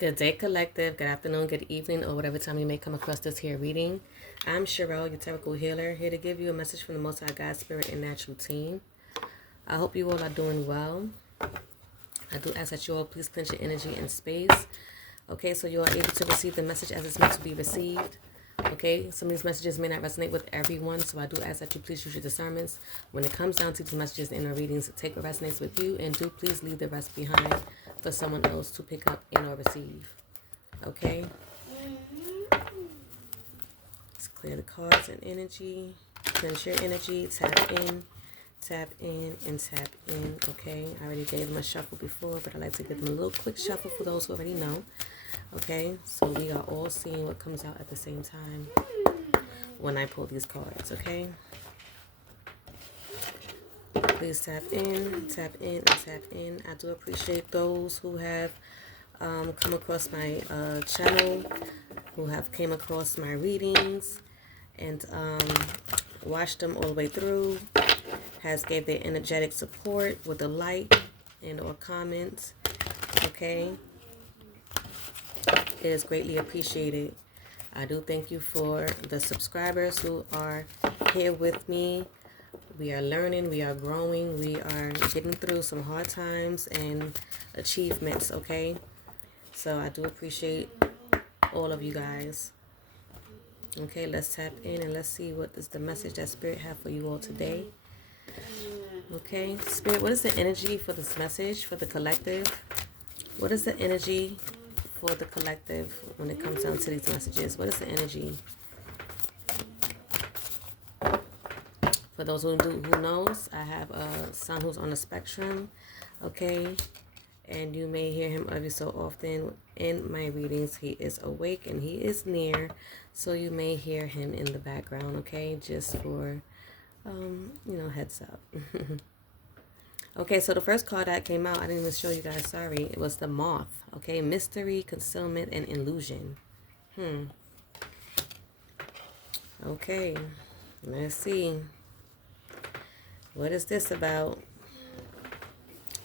Good day, collective. Good afternoon, good evening, or whatever time you may come across this here reading. I'm Sherelle, your Tarot healer, here to give you a message from the Most High God, Spirit, and Natural Team. I hope you all are doing well. I do ask that you all please cleanse your energy and space. Okay, so you are able to receive the message as it's meant to be received. Okay, some of these messages may not resonate with everyone, so I do ask that you please use your discernments. When it comes down to these messages in the readings, take what resonates with you, and do please leave the rest behind for someone else to pick up and or receive. Okay? Let's clear the cards and energy. Cleanse your energy. Tap in, and tap in. Okay? I already gave them a shuffle before, but I like to give them a little quick shuffle for those who already know. Okay? So we are all seeing what comes out at the same time when I pull these cards. Okay? Please tap in, and tap in. I do appreciate those who have come across my channel, who have came across my readings and watched them all the way through, has gave their energetic support with a like and or comment. Okay, it is greatly appreciated. I do thank you for the subscribers who are here with me. We are learning, we are growing, we are getting through some hard times and achievements. Okay, so I do appreciate all of you guys. Okay, let's tap in and let's see what is the message that Spirit have for you all today. Okay, Spirit, what is the energy for this message for the collective? What is the energy for the collective when it comes down to these messages? What is the energy? For those who knows, I have a son who's on the spectrum. Okay, and you may hear him every so often in my readings. He is awake and he is near, so you may hear him in the background. Okay, just for heads up. Okay, so the first card that came out, I didn't even show you guys, sorry, it was the Moth. Okay, mystery, concealment, and illusion. Okay, let's see, what is this about?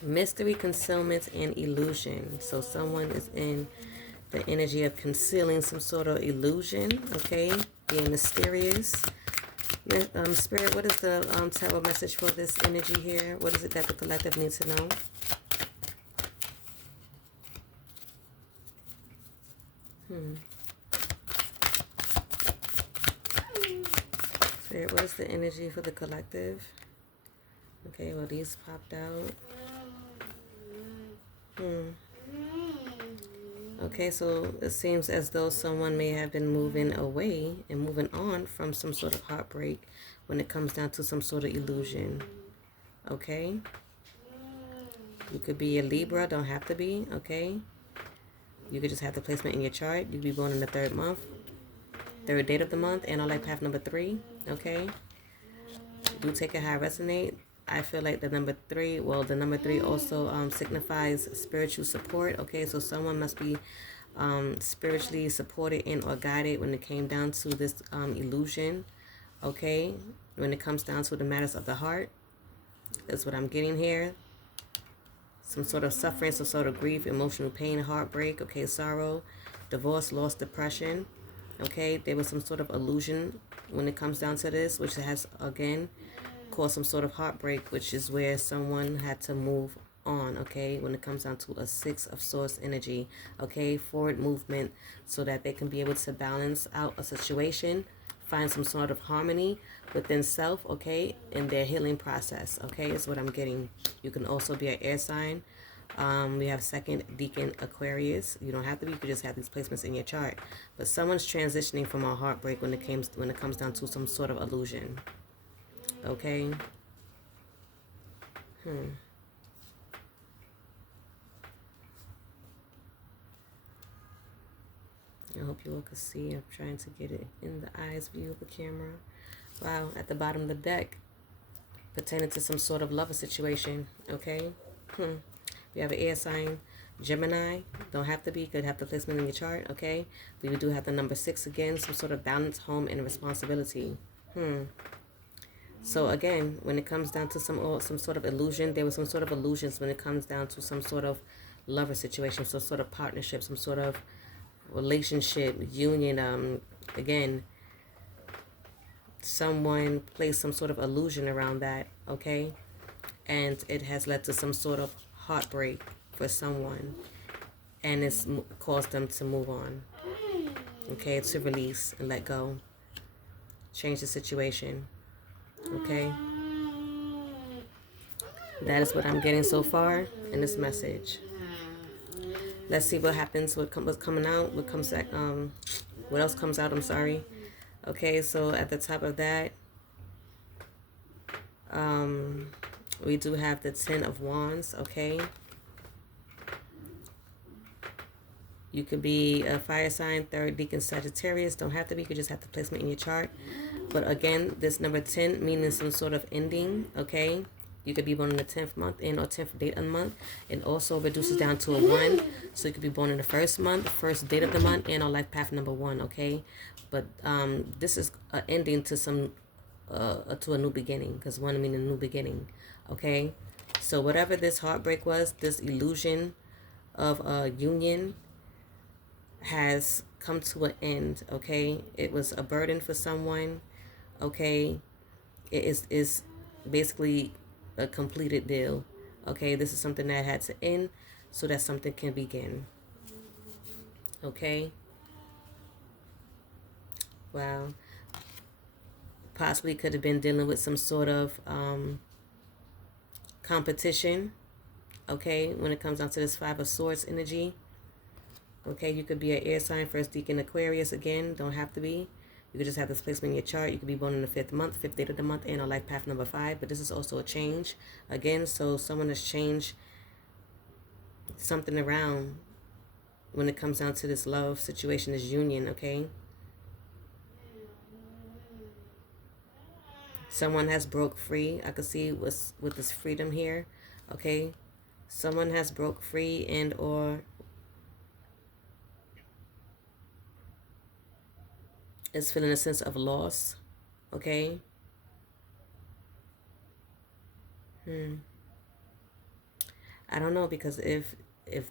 Mystery, concealment, and illusion. So someone is in the energy of concealing some sort of illusion. Okay, being mysterious. Spirit, what is the tarot message for this energy here? What is it that the collective needs to know? Spirit, what is the energy for the collective? Okay, well, these popped out. Okay, so it seems as though someone may have been moving away and moving on from some sort of heartbreak when it comes down to some sort of illusion. Okay? You could be a Libra, don't have to be, okay? You could just have the placement in your chart. You could be born in the third date of the month, and I like path number 3, okay? Do take it how it resonate. I feel like the number 3 also signifies spiritual support. Okay, so someone must be spiritually supported and or guided when it came down to this illusion. Okay, when it comes down to the matters of the heart, that's what I'm getting here. Some sort of suffering, some sort of grief, emotional pain, heartbreak. Okay, sorrow, divorce, loss, depression. Okay, there was some sort of illusion when it comes down to this, which has again cause some sort of heartbreak, which is where someone had to move on. Okay, when it comes down to a 6 of Swords energy, okay, forward movement, so that they can be able to balance out a situation, find some sort of harmony within self, okay, in their healing process. Okay, is what I'm getting. You can also be an air sign. We have second deacon Aquarius. You don't have to be, you could just have these placements in your chart, but someone's transitioning from a heartbreak when it comes down to some sort of illusion. Okay. I hope you all can see. I'm trying to get it in the eyes view of the camera. Wow, at the bottom of the deck, pertaining to some sort of lover situation. Okay. We have an air sign, Gemini. Don't have to be, could have the placement in your chart. Okay. We do have the number 6 again, some sort of balance, home, and responsibility. So again, when it comes down to some sort of illusion, there was some sort of illusions when it comes down to some sort of lover situation, some sort of partnership, some sort of relationship, union. Again, someone placed some sort of illusion around that, okay? And it has led to some sort of heartbreak for someone, and it's caused them to move on, okay? To release and let go, change the situation, okay? That is what I'm getting so far in this message. Let's see what happens, what's coming out, what comes back, what else comes out, I'm sorry. Okay, so at the top of that, we do have the Ten of Wands, okay? You could be a fire sign, third deacon Sagittarius. Don't have to be, you could just have the placement in your chart. But again, this number 10 meaning some sort of ending, okay? You could be born in the 10th month in or 10th date of the month. It also reduces down to a 1. So you could be born in the first month, first date of the month, and or life path number 1, okay? But this is an ending to some, to a new beginning, because 1 means a new beginning, okay? So whatever this heartbreak was, this illusion of a union has come to an end, okay? It was a burden for someone, okay? It is basically a completed deal, okay? This is something that had to end so that something can begin, okay? Wow. Possibly could have been dealing with some sort of competition, okay, when it comes down to this Five of Swords energy. Okay, you could be an air sign, first deacon Aquarius. Again, don't have to be. You could just have this placement in your chart. You could be born in the 5th month, 5th date of the month, and on life path number 5. But this is also a change. Again, so someone has changed something around when it comes down to this love situation, this union, okay? Someone has broke free. I could see with this freedom here, okay? Someone has broke free and or is feeling a sense of loss, okay? I don't know, because if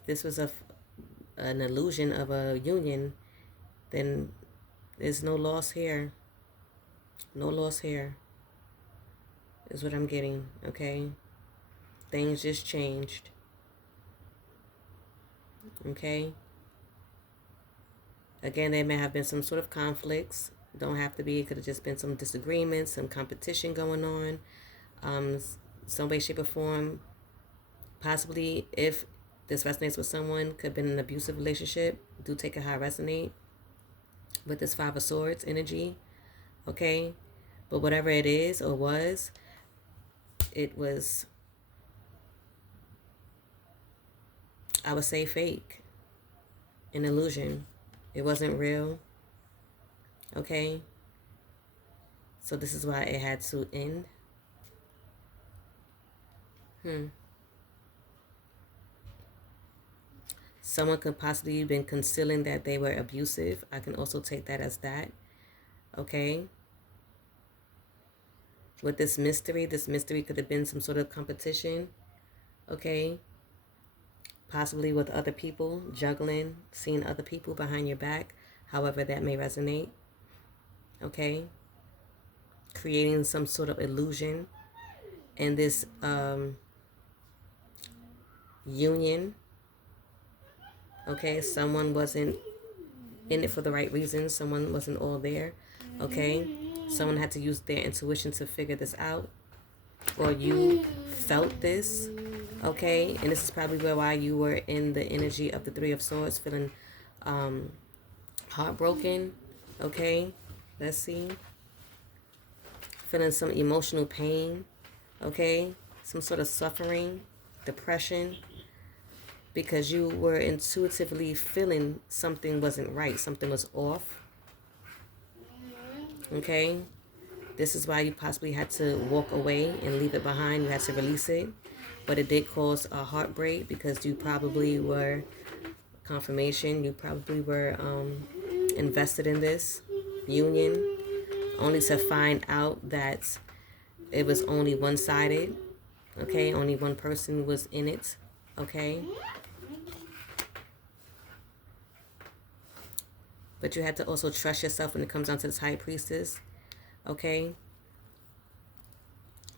this was an illusion of a union, then there's no loss here. No loss here is what I'm getting, okay? Things just changed, okay? Again, there may have been some sort of conflicts. Don't have to be. It could have just been some disagreements, some competition going on, some way, shape, or form. Possibly, if this resonates with someone, could have been an abusive relationship. Do take it how it resonate with this Five of Swords energy, okay? But whatever it is or was, it was, I would say, fake, an illusion. It wasn't real, okay? So this is why it had to end. Someone could possibly have been concealing that they were abusive. I can also take that as that, okay? With this mystery could have been some sort of competition, okay? Possibly with other people, juggling, seeing other people behind your back, however that may resonate, okay? Creating some sort of illusion and this union, okay? Someone wasn't in it for the right reasons. Someone wasn't all there, okay? Someone had to use their intuition to figure this out, or you felt this, okay? And this is probably why you were in the energy of the Three of Swords, feeling heartbroken, okay? Let's see. Feeling some emotional pain, okay? Some sort of suffering, depression, because you were intuitively feeling something wasn't right, something was off, okay? This is why you possibly had to walk away and leave it behind. You had to release it. But it did cause a heartbreak, because you probably were, confirmation, you probably were invested in this union, only to find out that it was only one-sided, okay? Only one person was in it, okay? But you had to also trust yourself when it comes down to this high priestess. Okay?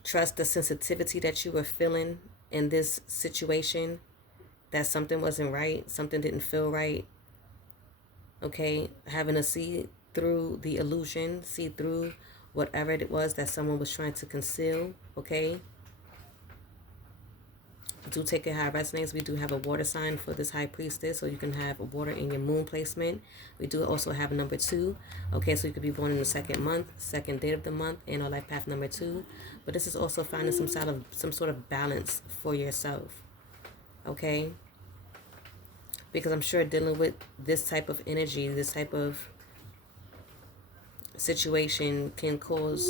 Trust the sensitivity that you were feeling in this situation, that something wasn't right, something didn't feel right. Okay? Having to see through the illusion, see through whatever it was that someone was trying to conceal. Okay? Do take it how it resonates. We do have a water sign for this high priestess, so you can have water in your moon placement. We do also have number 2. Okay, so you could be born in the second month, second date of the month, and or life path number 2. But this is also finding some sort of balance for yourself. Okay, because I'm sure dealing with this type of energy, this type of situation can cause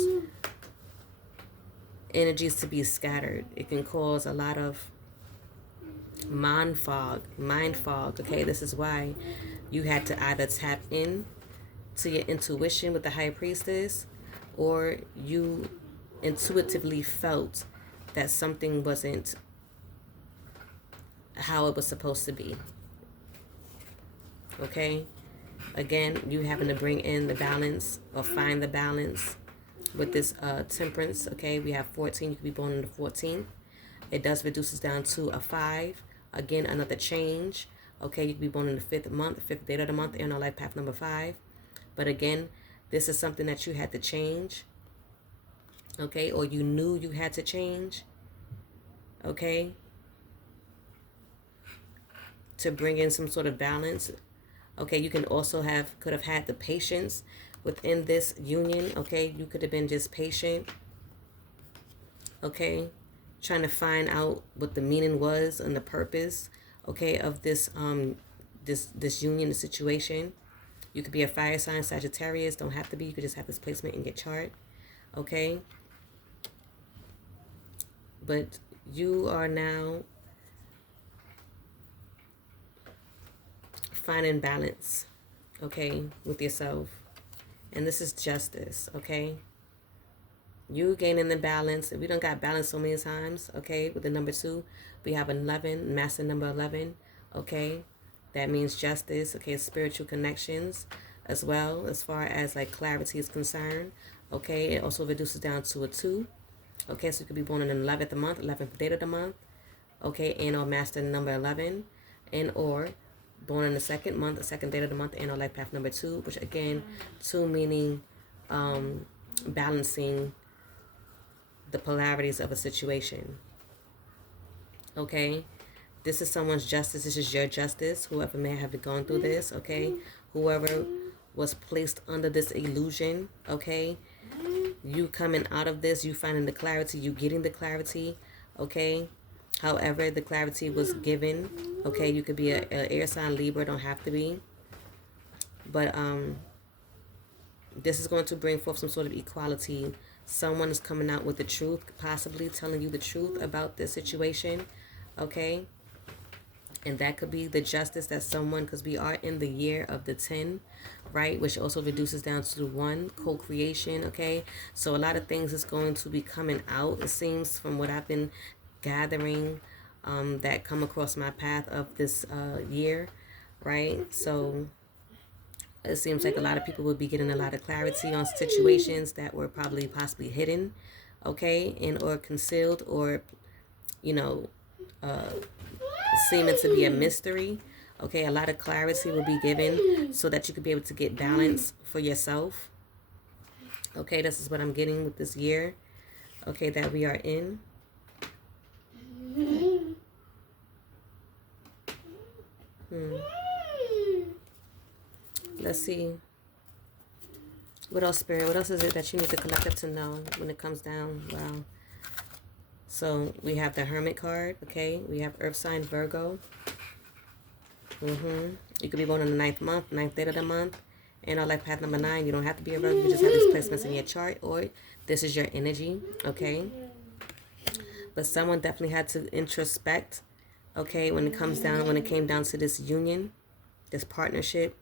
energies to be scattered. It can cause a lot of mind fog. Okay, this is why you had to either tap in to your intuition with the high priestess, or you intuitively felt that something wasn't how it was supposed to be. Okay, again, you having to bring in the balance or find the balance with this temperance. Okay, we have 14. You could be born on the 14th. It does reduces down to a 5. Again, another change. Okay, you could be born in the 5th month, 5th date of the month, and on life path number 5. But again, this is something that you had to change. Okay, or you knew you had to change. Okay, to bring in some sort of balance. Okay, you can also could have had the patience within this union. Okay, you could have been just patient. Okay, trying to find out what the meaning was and the purpose, okay, of this this union, the situation. You could be a fire sign, Sagittarius. Don't have to be. You could just have this placement in your chart. Okay, but you are now finding balance, okay, with yourself, and this is justice. Okay, you gaining the balance. We don't got balance so many times. Okay, with the number 2, we have 11, master number 11. Okay, that means justice. Okay, spiritual connections as well, as far as like clarity is concerned. Okay, it also reduces down to a 2. Okay, so you could be born in the 11th month, 11th date of the month. Okay, and or master number 11, and or born in the second month, the second date of the month, and or life path number 2, which again, 2 meaning balancing the polarities of a situation. Okay, this is someone's justice. This is your justice, whoever may have gone through this. Okay, whoever was placed under this illusion. Okay, you coming out of this, you finding the clarity, you getting the clarity. Okay, however the clarity was given. Okay, you could be a air sign, Libra, don't have to be, but this is going to bring forth some sort of equality. Someone is coming out with the truth, possibly telling you the truth about this situation. Okay, and that could be the justice that someone, because we are in the year of the 10, right, which also reduces down to the 1, co-creation. Okay, so a lot of things is going to be coming out, it seems, from what I've been gathering, that come across my path of this year, right? So it seems like a lot of people will be getting a lot of clarity on situations that were probably possibly hidden, okay, and or concealed, or, you know, seeming to be a mystery. Okay, a lot of clarity will be given so that you could be able to get balance for yourself. Okay, this is what I'm getting with this year, okay, that we are in. Let's see. What else, Spirit? What else is it that you need the collective to know when it comes down? Wow. So we have the Hermit card, okay? We have Earth sign Virgo. You could be born in the 9th month, 9th date of the month. And our life path number 9. You don't have to be a Virgo. You just have these placements in your chart, or this is your energy, okay? But someone definitely had to introspect, okay, when it came down to this union, this partnership,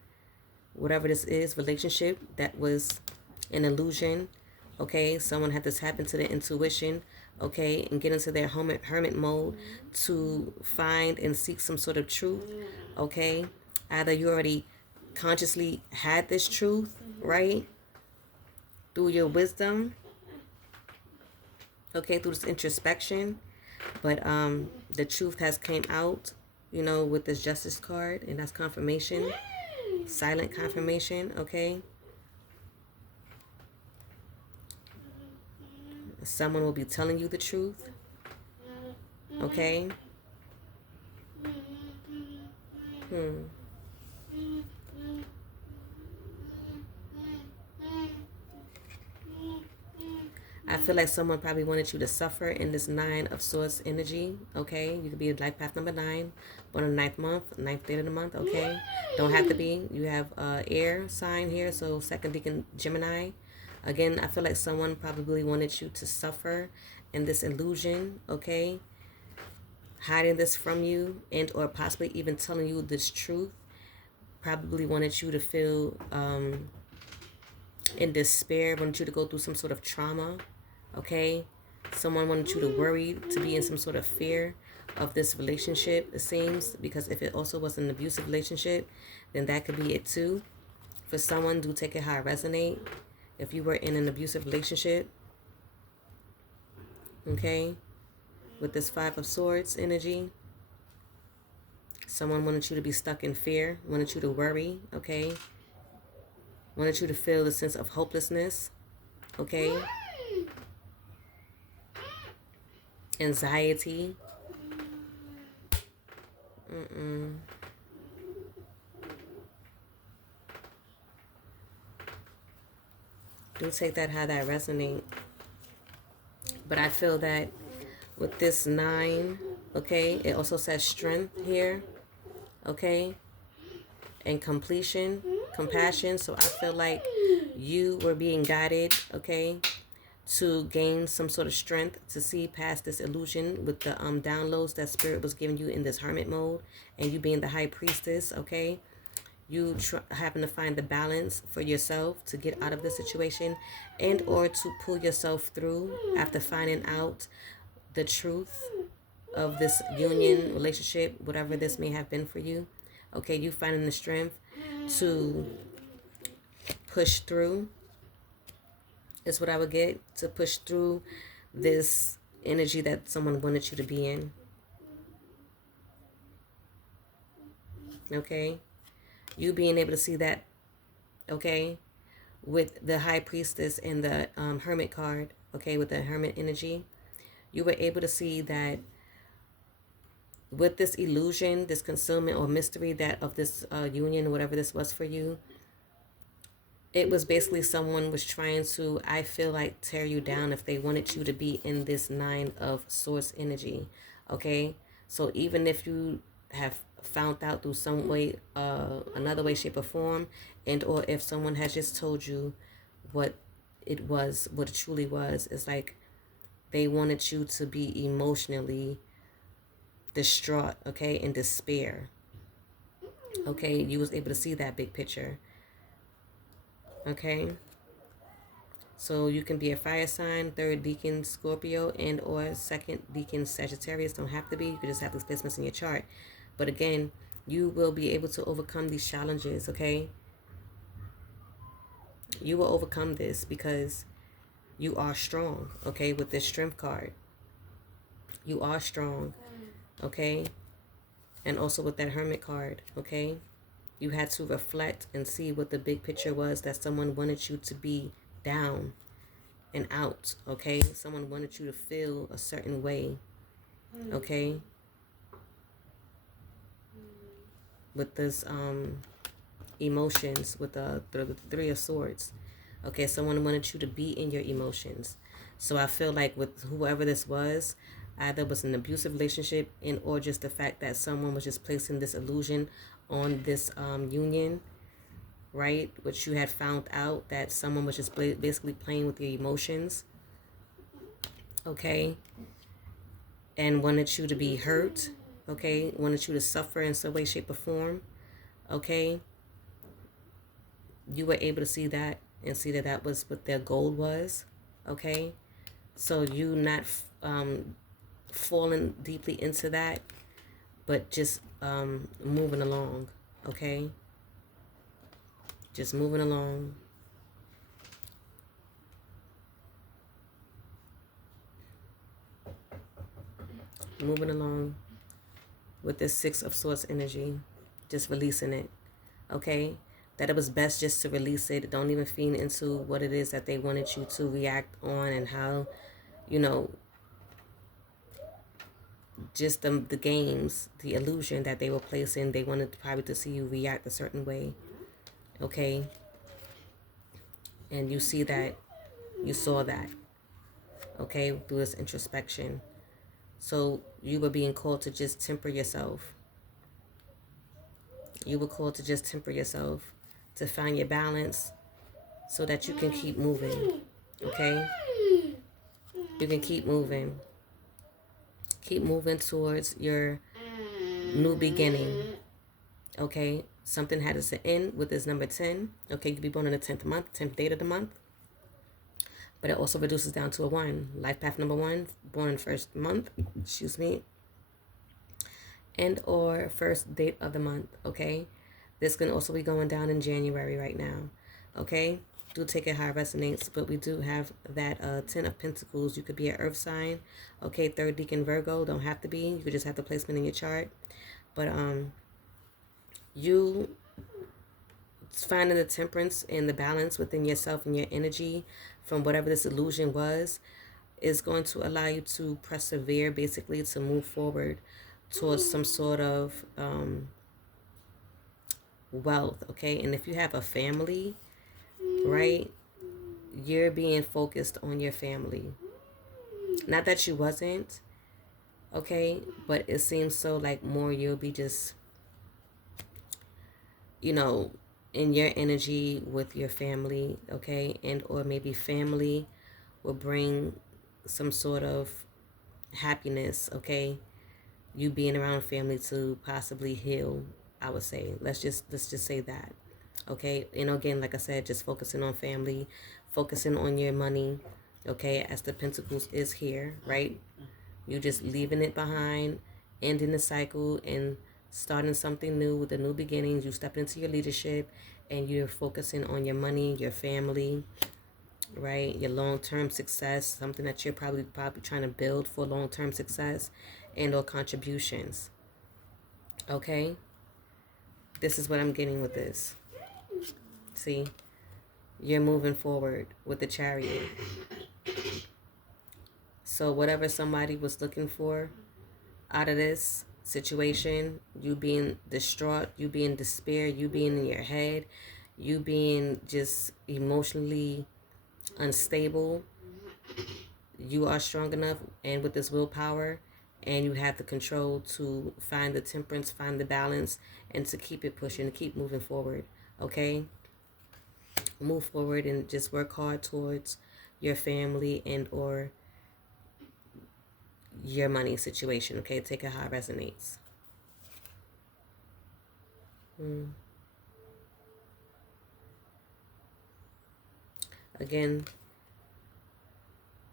whatever this is, relationship that was an illusion. Okay, someone had to tap into their intuition, okay, and get into their hermit mode to find and seek some sort of truth. Okay, either you already consciously had this truth, right? Through your wisdom, okay, through this introspection. But the truth has came out, you know, with this justice card, and that's confirmation, silent confirmation, okay? Someone will be telling you the truth, okay? I feel like someone probably wanted you to suffer in this 9 of Swords energy, okay? You could be life path number 9, born in the 9th month, 9th day of the month, okay? Don't have to be. You have air sign here, so second deacon Gemini. Again, I feel like someone probably wanted you to suffer in this illusion, okay? Hiding this from you and or possibly even telling you this truth. Probably wanted you to feel in despair, wanted you to go through some sort of trauma, okay? Someone wanted you to worry, to be in some sort of fear of this relationship, it seems, because if it also was an abusive relationship, then that could be it too. For someone, do take it how it resonate. If you were in an abusive relationship, okay, with this 5 of Swords energy, someone wanted you to be stuck in fear, wanted you to worry, okay, wanted you to feel a sense of hopelessness, okay, anxiety. Do take that how that resonate. But I feel that with this 9, okay, it also says strength here, okay, and completion, compassion. So I feel like you were being guided, okay, to gain some sort of strength to see past this illusion with the downloads that spirit was giving you in this hermit mode, and you being the high priestess, okay? You happen to find the balance for yourself to get out of the situation and or to pull yourself through after finding out the truth of this union, relationship, whatever this may have been for you. Okay, you finding the strength to push through is what I would get, to push through this energy that someone wanted you to be in. Okay, you being able to see that, okay, with the high priestess and the hermit card, okay, with the hermit energy, you were able to see that with this illusion, this concealment or mystery that of this union, whatever this was for you, it was basically someone was trying to, I feel like, tear you down if they wanted you to be in this 9 of Swords energy, okay? So even if you have found out through some way, another way, shape, or form, and or if someone has just told you what it was, what it truly was, it's like they wanted you to be emotionally distraught, okay, in despair, okay? You was able to see that big picture, okay? So you can be a fire sign, 3rd deacon Scorpio, and or 2nd deacon Sagittarius. Don't have to be. You could just have these placements in your chart. But again, you will be able to overcome these challenges, okay? You will overcome this because you are strong, okay, with this strength card. You are strong, okay? And also with that hermit card, okay? You had to reflect and see what the big picture was, that someone wanted you to be down and out, okay? Someone wanted you to feel a certain way, okay? With this emotions, with the 3 of Swords, okay? Someone wanted you to be in your emotions. So I feel like with whoever this was, either was an abusive relationship and or just the fact that someone was just placing this illusion on this union, right? Which you had found out that someone was just basically playing with your emotions, okay? And wanted you to be hurt, okay? Wanted you to suffer in some way, shape, or form, okay? You were able to see that and see that that was what their goal was, okay? So you not falling deeply into that, but just moving along, okay? Just moving along. Moving along with this Six of Swords energy. Just releasing it. Okay? That it was best just to release it. Don't even feed into what it is that they wanted you to react on and how, you know, just the games, the illusion that they were placing. They wanted probably to see you react a certain way. Okay? And you see that, you saw that. Okay? Through this introspection. So you were being called to just temper yourself. You were called to just temper yourself, to find your balance so that you can keep moving. Okay? You can keep moving. Keep moving towards your new beginning. Okay? Something had to end with this number 10. Okay, you could be born in the 10th month, 10th date of the month. But it also reduces down to a 1. Life path number 1, born in the first month, and or first date of the month, okay? This can also be going down in January right now, okay? Do take it how it resonates, but we do have that 10 of Pentacles. You could be an earth sign, okay? 3rd deacon Virgo, don't have to be. You could just have the placement in your chart. But you finding the temperance and the balance within yourself and your energy from whatever this illusion was is going to allow you to persevere, basically, to move forward towards some sort of wealth, okay? And if you have a family, right, you're being focused on your family. Not that you wasn't, okay? But it seems so like more you'll be just, you know, in your energy with your family, okay? And or maybe family will bring some sort of happiness, okay? You being around family to possibly heal, I would say. Let's just say that. Okay? And again, like I said, just focusing on family, focusing on your money, okay, as the Pentacles is here, right? You just leaving it behind, ending the cycle and starting something new with a new beginnings. You step into your leadership and you're focusing on your money, your family, right? Your long-term success, something that you're probably trying to build for long-term success and or contributions. Okay? This is what I'm getting with this. See? You're moving forward with the Chariot. So whatever somebody was looking for out of this situation, you being distraught, you being despair, you being in your head, you being just emotionally unstable, you are strong enough and with this willpower, and you have the control to find the temperance, find the balance, and to keep it pushing, to keep moving forward, okay? Move forward and just work hard towards your family and or your money situation, okay? Take it how it resonates. Again,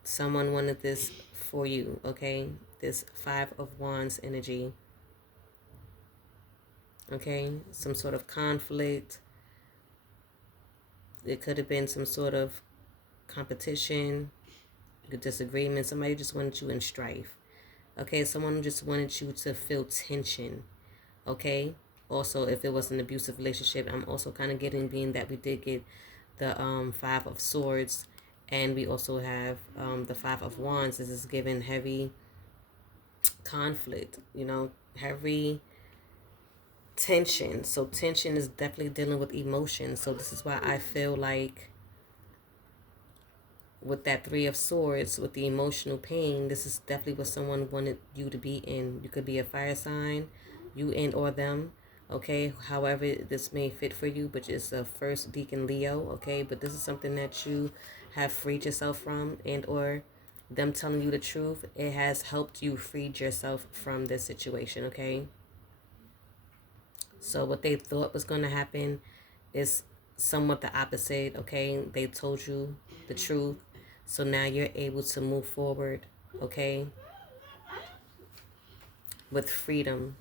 someone wanted this for you, okay? This 5 of Wands energy. Okay? Some sort of conflict. It could have been some sort of competition, disagreement. Somebody just wanted you in strife. Okay? Someone just wanted you to feel tension. Okay? Also, if it was an abusive relationship, I'm also kind of getting, being that we did get the 5 of Swords, and we also have the 5 of Wands. This is giving heavy conflict, you know, heavy tension. So tension is definitely dealing with emotions. So this is why I feel like with that 3 of Swords, with the emotional pain, this is definitely what someone wanted you to be in. You could be a fire sign, you and or them. Okay, however this may fit for you, but it's a 1st deacon Leo, okay? But this is something that you have freed yourself from, and or them telling you the truth. It has helped you freed yourself from this situation, okay? So what they thought was going to happen is somewhat the opposite, okay? They told you the truth. So now you're able to move forward, okay? With freedom.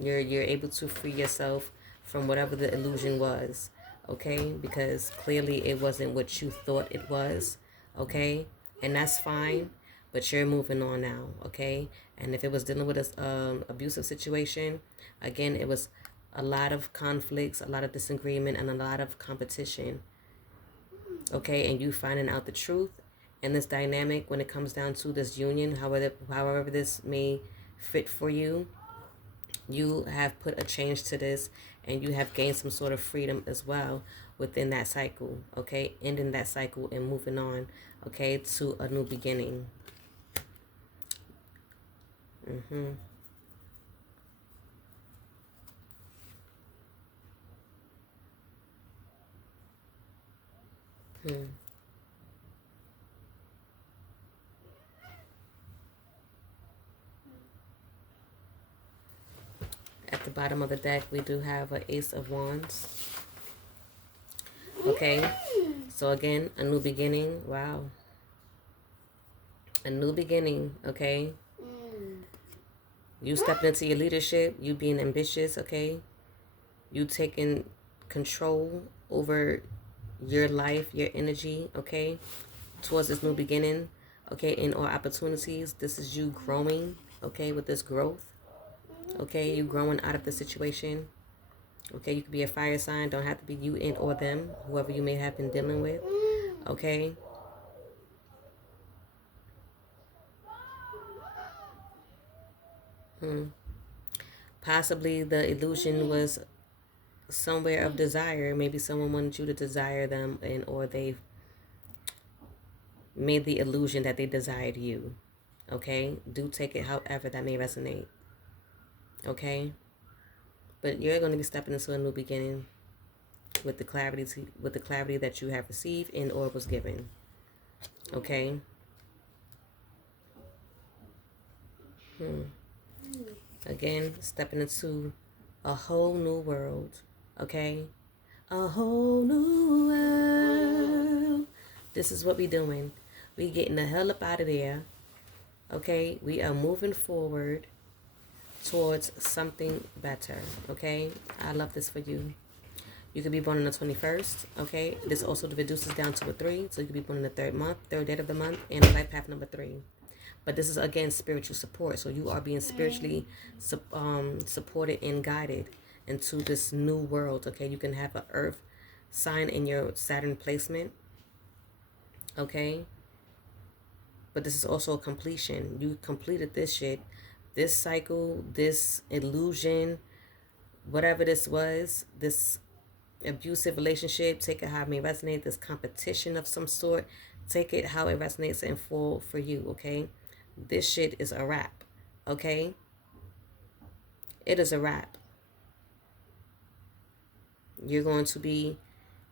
You're able to free yourself from whatever the illusion was, okay? Because clearly it wasn't what you thought it was, okay? And that's fine, but you're moving on now, okay? And if it was dealing with a abusive situation, again, it was a lot of conflicts, a lot of disagreement, and a lot of competition, okay? And you finding out the truth and this dynamic when it comes down to this union, however this may fit for you, you have put a change to this, and you have gained some sort of freedom as well within that cycle, okay? Ending that cycle and moving on, okay, to a new beginning. Mm-hmm. Hmm. At the bottom of the deck, we do have an Ace of Wands. Okay, so again, a new beginning. Wow. A new beginning, okay? You stepping into your leadership, you being ambitious, okay? You taking control over your life, your energy, okay? Towards this new beginning, okay? In all opportunities, this is you growing, okay? With this growth, okay? You growing out of the situation. Okay, you could be a fire sign. Don't have to be you and or them, whoever you may have been dealing with. Okay. Possibly the illusion was somewhere of desire. Maybe someone wanted you to desire them, and or they made the illusion that they desired you. Okay. Do take it however that may resonate. Okay. But you're going to be stepping into a new beginning with the clarity that you have received and or was given. Okay. Again, stepping into a whole new world. Okay? A whole new world. This is what we doing. We getting the hell up out of there. Okay? We are moving forward towards something better. Okay? I love this for you. You could be born on the 21st. Okay? This also reduces down to a 3. So you could be born in the third month, third date of the month, and life path number 3. But this is, again, spiritual support. So you are being spiritually supported and guided into this new world, okay? You can have an earth sign in your Saturn placement, okay? But this is also a completion. You completed this shit, this cycle, this illusion, whatever this was, this abusive relationship, take it how it may resonate, this competition of some sort, take it how it resonates and full for you, okay? This shit is a wrap, okay? It is a wrap. You're going to be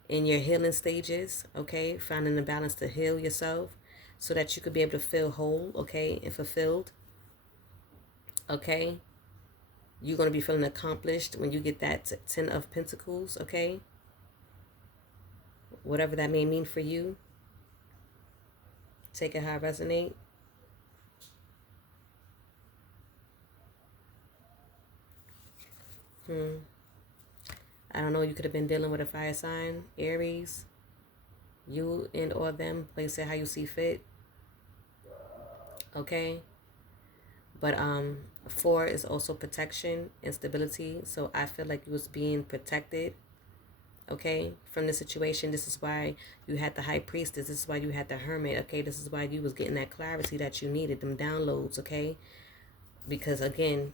in your healing stages, okay? Finding the balance to heal yourself so that you could be able to feel whole, okay? And fulfilled, okay? You're going to be feeling accomplished when you get that 10 of Pentacles, okay? Whatever that may mean for you. Take it how it resonates. I don't know, you could have been dealing with a fire sign, Aries. You and or them, place it how you see fit. Okay? But 4 is also protection and stability. So I feel like you was being protected, okay, from the situation. This is why you had the high priestess. This is why you had the hermit, okay? This is why you was getting that clarity that you needed, them downloads, okay? Because again,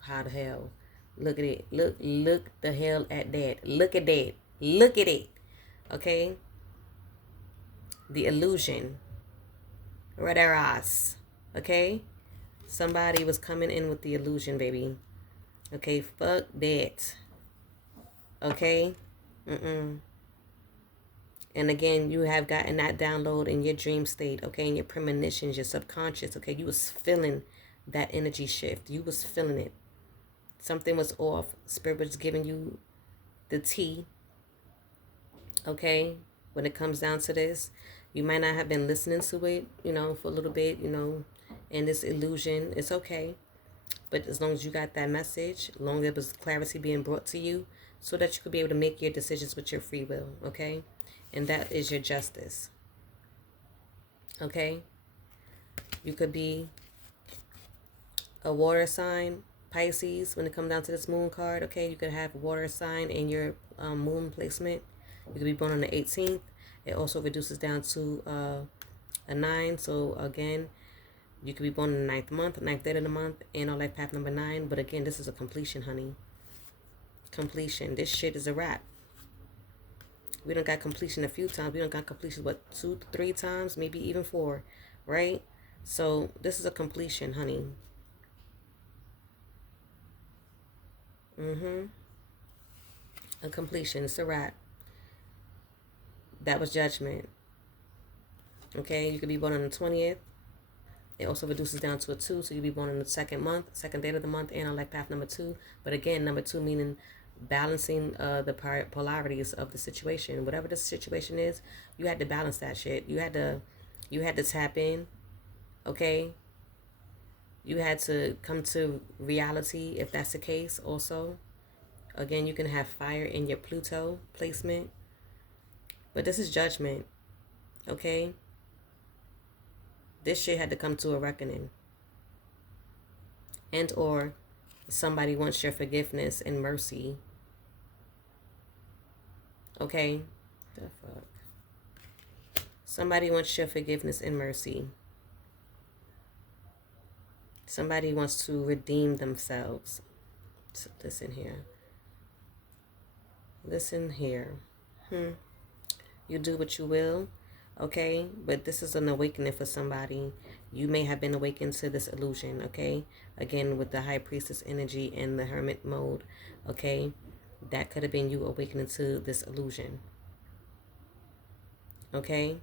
how the hell? Look at it. Look the hell at that. Look at that. Look at it. Okay? The illusion. Radaras. Okay? Somebody was coming in with the illusion, baby. Okay? Fuck that. Okay? And again, you have gotten that download in your dream state, okay? In your premonitions, your subconscious, okay? You was feeling that energy shift. You was feeling it. Something was off. Spirit was giving you the tea. Okay? When it comes down to this, you might not have been listening to it, for a little bit, in this illusion. It's okay. But as long as you got that message, as long as there was clarity being brought to you, so that you could be able to make your decisions with your free will, okay? And that is your justice, okay? You could be a water sign, Pisces, when it comes down to this moon card, okay? You could have water sign in your moon placement. You could be born on the 18th. It also reduces down to a 9. So again, you could be born in the 9th month, 9th day of the month, and on life path number 9. But again, this is a completion, honey. Completion. This shit is a wrap. We done got completion a few times. We done got completion, what, 2, 3 times, maybe even 4, right? So this is a completion, honey. A completion. It's a wrap. That was judgment. Okay, you could be born on the 20th. It also reduces down to a 2, so you'll be born in the 2nd month, 2nd day of the month, and on life path number 2. But again, number 2 meaning balancing the polarities of the situation. Whatever the situation is, you had to balance that shit. You had to tap in, okay? You had to come to reality if that's the case also. Again, you can have fire in your Pluto placement. But this is judgment, okay? This shit had to come to a reckoning. And or somebody wants your forgiveness and mercy. Okay? The fuck? Somebody wants your forgiveness and mercy. Somebody wants to redeem themselves. So listen here. Listen here. You do what you will, okay? But this is an awakening for somebody. You may have been awakened to this illusion, okay? Again, with the High Priestess energy and the Hermit mode, okay? That could have been you awakening to this illusion, okay?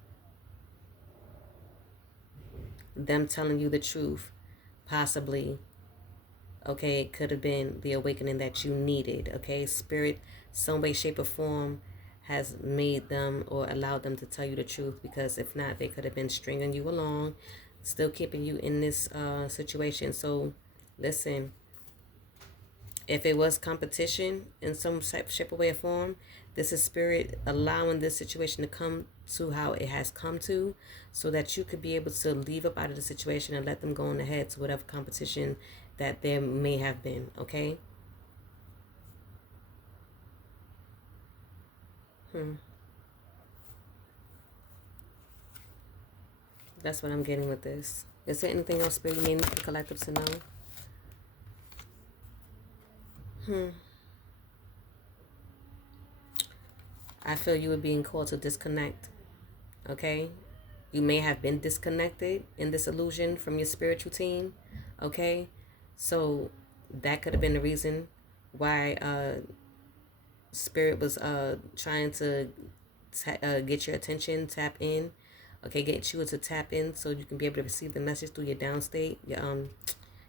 Them telling you the truth, possibly, okay? It could have been the awakening that you needed, okay? Spirit, some way, shape, or form has made them or allowed them to tell you the truth, because if not, they could have been stringing you along, still keeping you in this situation. So listen, if it was competition in some type, shape, or way, or form, this is Spirit allowing this situation to come to how it has come to, so that you could be able to leave up out of the situation and let them go on ahead to whatever competition that there may have been, okay? That's what I'm getting with this. Is there anything else Spirit you need the collective to know? I feel you were being called to disconnect, okay? You may have been disconnected in this illusion from your spiritual team, okay? So that could have been the reason why Spirit was trying to get your attention, tap in, okay, get you to tap in so you can be able to receive the message through your downstate, your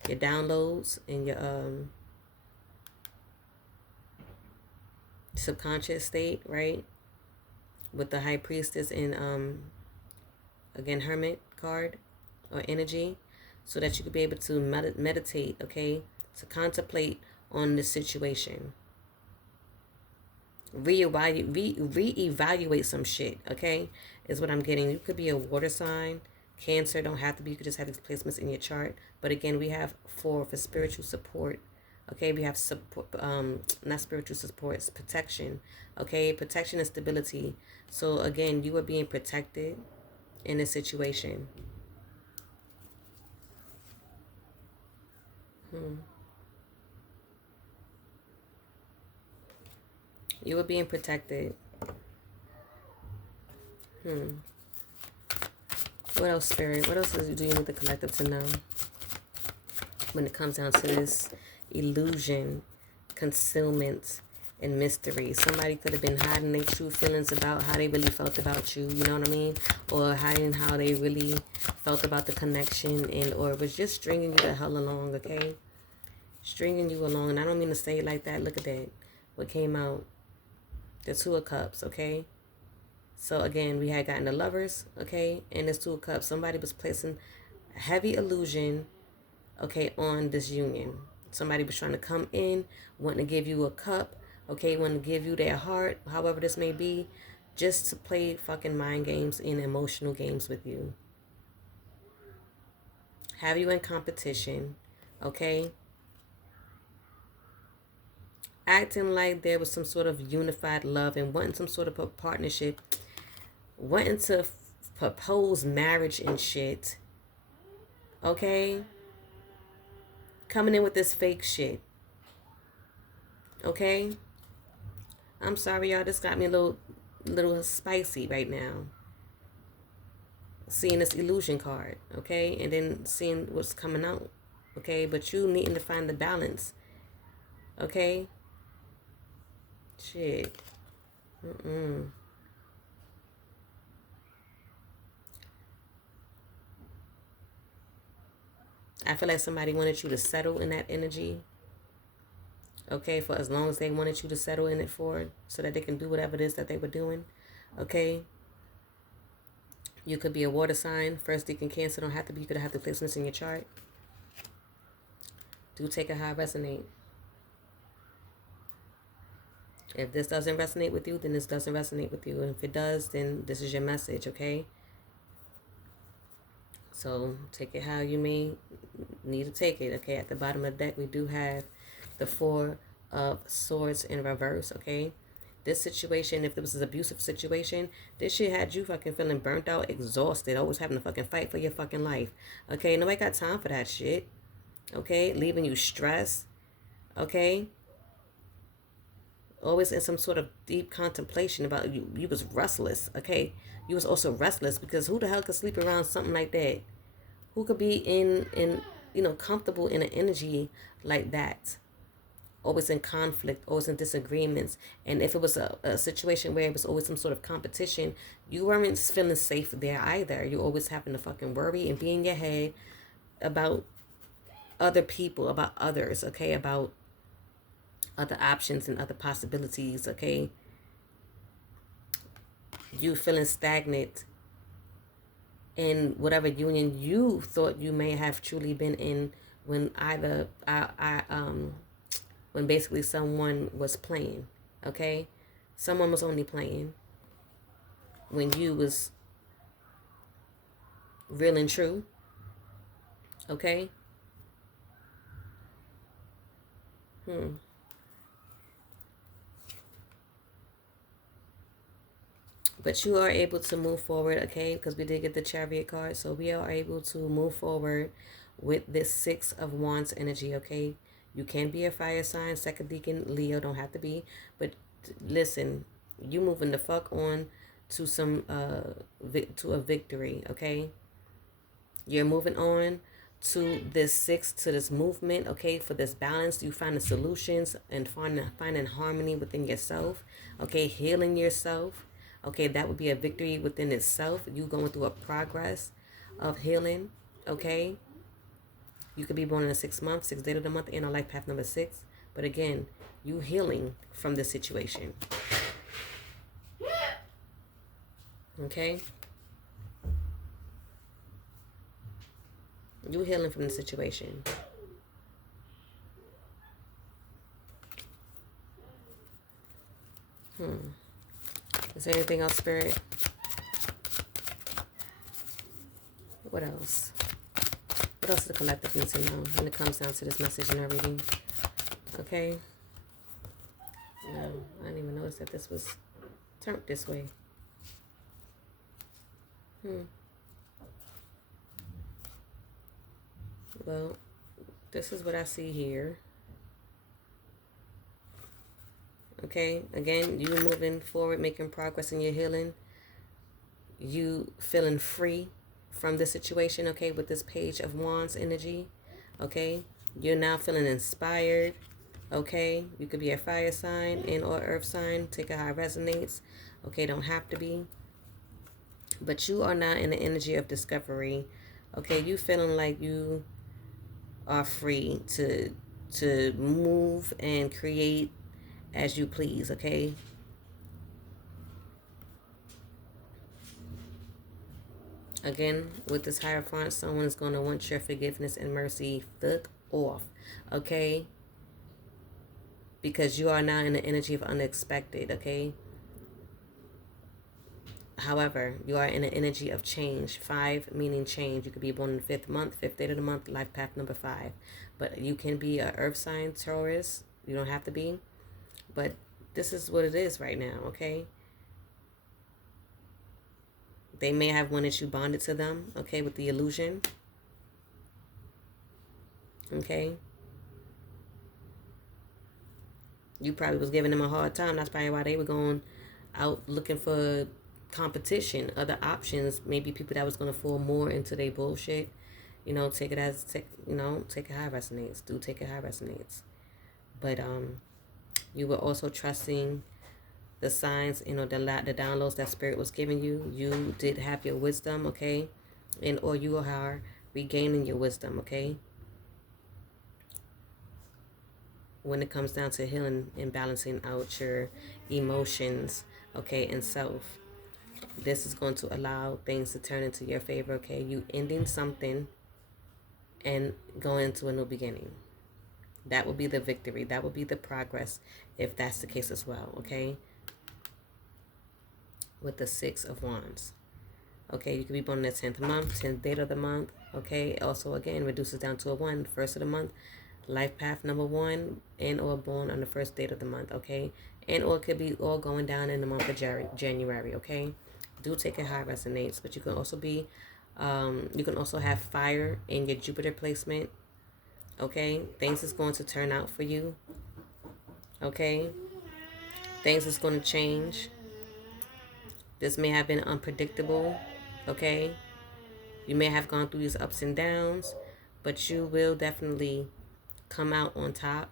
downloads, and your subconscious state, right? With the High Priestess and again, Hermit card or energy, so that you could be able to meditate, okay, to contemplate on this situation. Reevaluate some shit, okay, is what I'm getting. You could be a water sign, Cancer, don't have to be. You could just have these placements in your chart. But again, we have 4 for spiritual support. Okay, we have support, not spiritual support, it's protection. Okay, protection and stability. So again, you are being protected in this situation. You are being protected. What else, Spirit? What else do you need the collective to know when it comes down to this illusion, concealment, and mystery? Somebody could have been hiding their true feelings about how they really felt about you, you know what I mean? Or hiding how they really felt about the connection, and or was just stringing you the hell along, okay? Stringing you along. And I don't mean to say it like that. Look at that. What came out? The 2 of Cups, okay? So again, we had gotten the Lovers, okay? And this 2 of Cups. Somebody was placing heavy illusion, okay, on this union. Somebody was trying to come in, wanting to give you a cup, okay, wanting to give you their heart, however this may be, just to play fucking mind games and emotional games with you. Have you in competition, okay? Acting like there was some sort of unified love and wanting some sort of a partnership, wanting to propose marriage and shit, okay? Coming in with this fake shit, okay? I'm sorry, y'all. This got me a little spicy right now. Seeing this illusion card, okay? And then seeing what's coming out, okay? But you needing to find the balance, okay? Shit. I feel like somebody wanted you to settle in that energy, okay? For as long as they wanted you to settle in it for, so that they can do whatever it is that they were doing, okay? You could be a water sign. First deacon Cancer don't have to be. You could have the placements in your chart. Do take it how it resonate. If this doesn't resonate with you, then this doesn't resonate with you. And if it does, then this is your message, okay? So take it how you may need to take it, okay? At the bottom of the deck, we do have the Four of Swords in reverse, okay? This situation, if this was an abusive situation, this shit had you fucking feeling burnt out, exhausted, always having to fucking fight for your fucking life, okay? Nobody got time for that shit, okay? Leaving you stressed, okay? Always in some sort of deep contemplation about you. You was restless, okay? You was also restless because who the hell could sleep around something like that? Who could be in comfortable in an energy like that? Always in conflict, always in disagreements. And if it was a situation where it was always some sort of competition, you weren't feeling safe there either. You always having to fucking worry and be in your head about other people, about others, okay? About other options and other possibilities, okay? You feeling stagnant in whatever union you thought you may have truly been in when when basically someone was playing, okay? Someone was only playing when you was real and true, okay? But you are able to move forward, okay? Because we did get the Chariot card. So we are able to move forward with this Six of Wands energy, okay? You can be a fire sign, second deacon, Leo, don't have to be. But listen, you moving the fuck on to some to a victory, okay? You're moving on to this six, to this movement, okay? For this balance, you find the solutions and finding harmony within yourself, okay? Healing yourself, okay? That would be a victory within itself. You going through a progress of healing, okay? You could be born in a 6 month, 6th day of the month, in a life path number 6. But again, you healing from this situation, okay? You healing from the situation. Is there anything else, Spirit? What else? What else does the collective need to know when it comes down to this message in our reading? Okay. No, I didn't even notice that this was turned this way. Well, this is what I see here. Okay, again, you moving forward, making progress in your healing. You feeling free from this situation, okay, with this Page of Wands energy, okay? You're now feeling inspired, okay? You could be a fire sign and or earth sign. Take it how it resonates, okay? Don't have to be. But you are now in the energy of discovery, okay? You feeling like you are free to move and create as you please, okay? Again, with this Hierophant, someone's going to want your forgiveness and mercy. Fuck off, okay? Because you are now in the energy of unexpected, okay? However, you are in an energy of change. 5 meaning change. You could be born in the 5th month, 5th day of the month, life path number 5. But you can be a earth sign, Taurus. You don't have to be. But this is what it is right now, okay? They may have wanted you bonded to them, okay, with the illusion. Okay? You probably was giving them a hard time. That's probably why they were going out looking for competition, other options, maybe people that was going to fall more into their bullshit. You know, take it how it resonates. Do take it how it resonates. But you were also trusting the signs, the downloads that spirit was giving you. You did have your wisdom, okay? Or you are regaining your wisdom, okay? When it comes down to healing and balancing out your emotions, okay, and self. This is going to allow things to turn into your favor, okay? You ending something and going into a new beginning. That will be the victory. That will be the progress if that's the case as well, okay? With the 6 of Wands. Okay, you could be born in the 10th month, 10th date of the month, okay? Also, again, reduces down to a 1, first of the month. Life path number 1, and or born on the first date of the month, okay? And or it could be all going down in the month of January, okay? Do take it how it resonates, but you can also be, you can also have fire in your Jupiter placement, okay? Things is going to turn out for you, okay? Things is going to change. This may have been unpredictable, okay? You may have gone through these ups and downs, but you will definitely come out on top,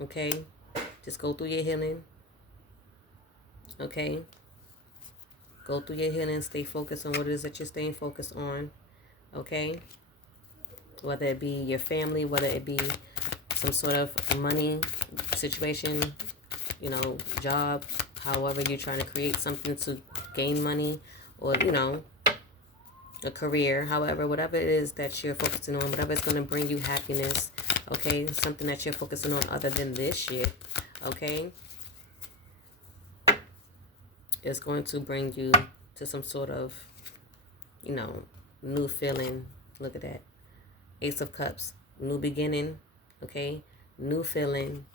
okay? Just go through your healing, okay? Go through your healing, stay focused on what it is that you're staying focused on, okay? Whether it be your family, whether it be some sort of money situation, job, however you're trying to create something to gain money, or, a career, however, whatever it is that you're focusing on, whatever is going to bring you happiness, okay? Something that you're focusing on other than this shit, okay? Is going to bring you to some sort of, new feeling. Look at that. Ace of Cups. New beginning, okay? New feeling.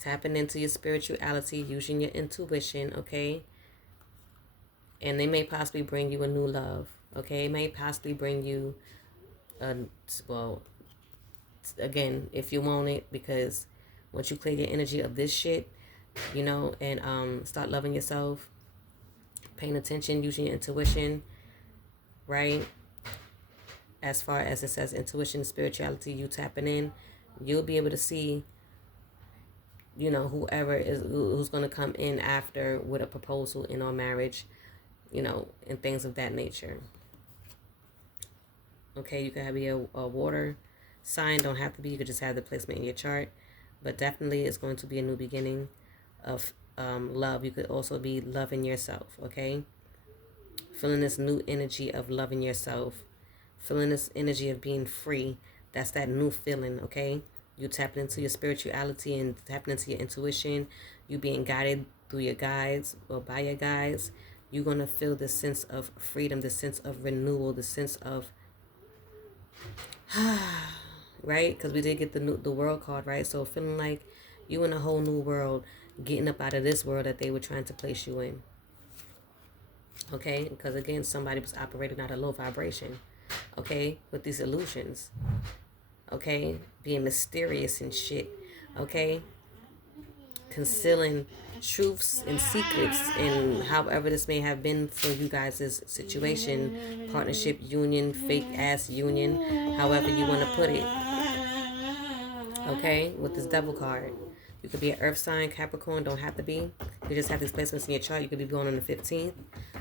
Tapping into your spirituality, using your intuition, okay? And they may possibly bring you a new love, okay? It may possibly bring you, again, if you want it, because once you clear your energy of this shit, and start loving yourself, paying attention, using your intuition, right? As far as it says intuition, spirituality, you tapping in, you'll be able to see, whoever is who's going to come in after with a proposal in our marriage, and things of that nature. Okay, you could be a water sign, don't have to be, you could just have the placement in your chart, but definitely it's going to be a new beginning of love. You could also be loving yourself, okay? Feeling this new energy of loving yourself, feeling this energy of being free. That's that new feeling, okay? You tapping into your spirituality and tapping into your intuition. You being guided through your guides or by your guides. You're going to feel this sense of freedom, this sense of renewal, the sense of, right? Because we did get the world card, right? So feeling like you in a whole new world, getting up out of this world that they were trying to place you in. Okay? Because again, somebody was operating at a low vibration, okay, with these illusions, okay, being mysterious and shit, okay, concealing truths and secrets, and however this may have been for you guys' situation, partnership, union, fake ass union, however you want to put it, okay, with this devil card. You could be an earth sign, Capricorn, don't have to be. You just have these placements in your chart. You could be born on the 15th.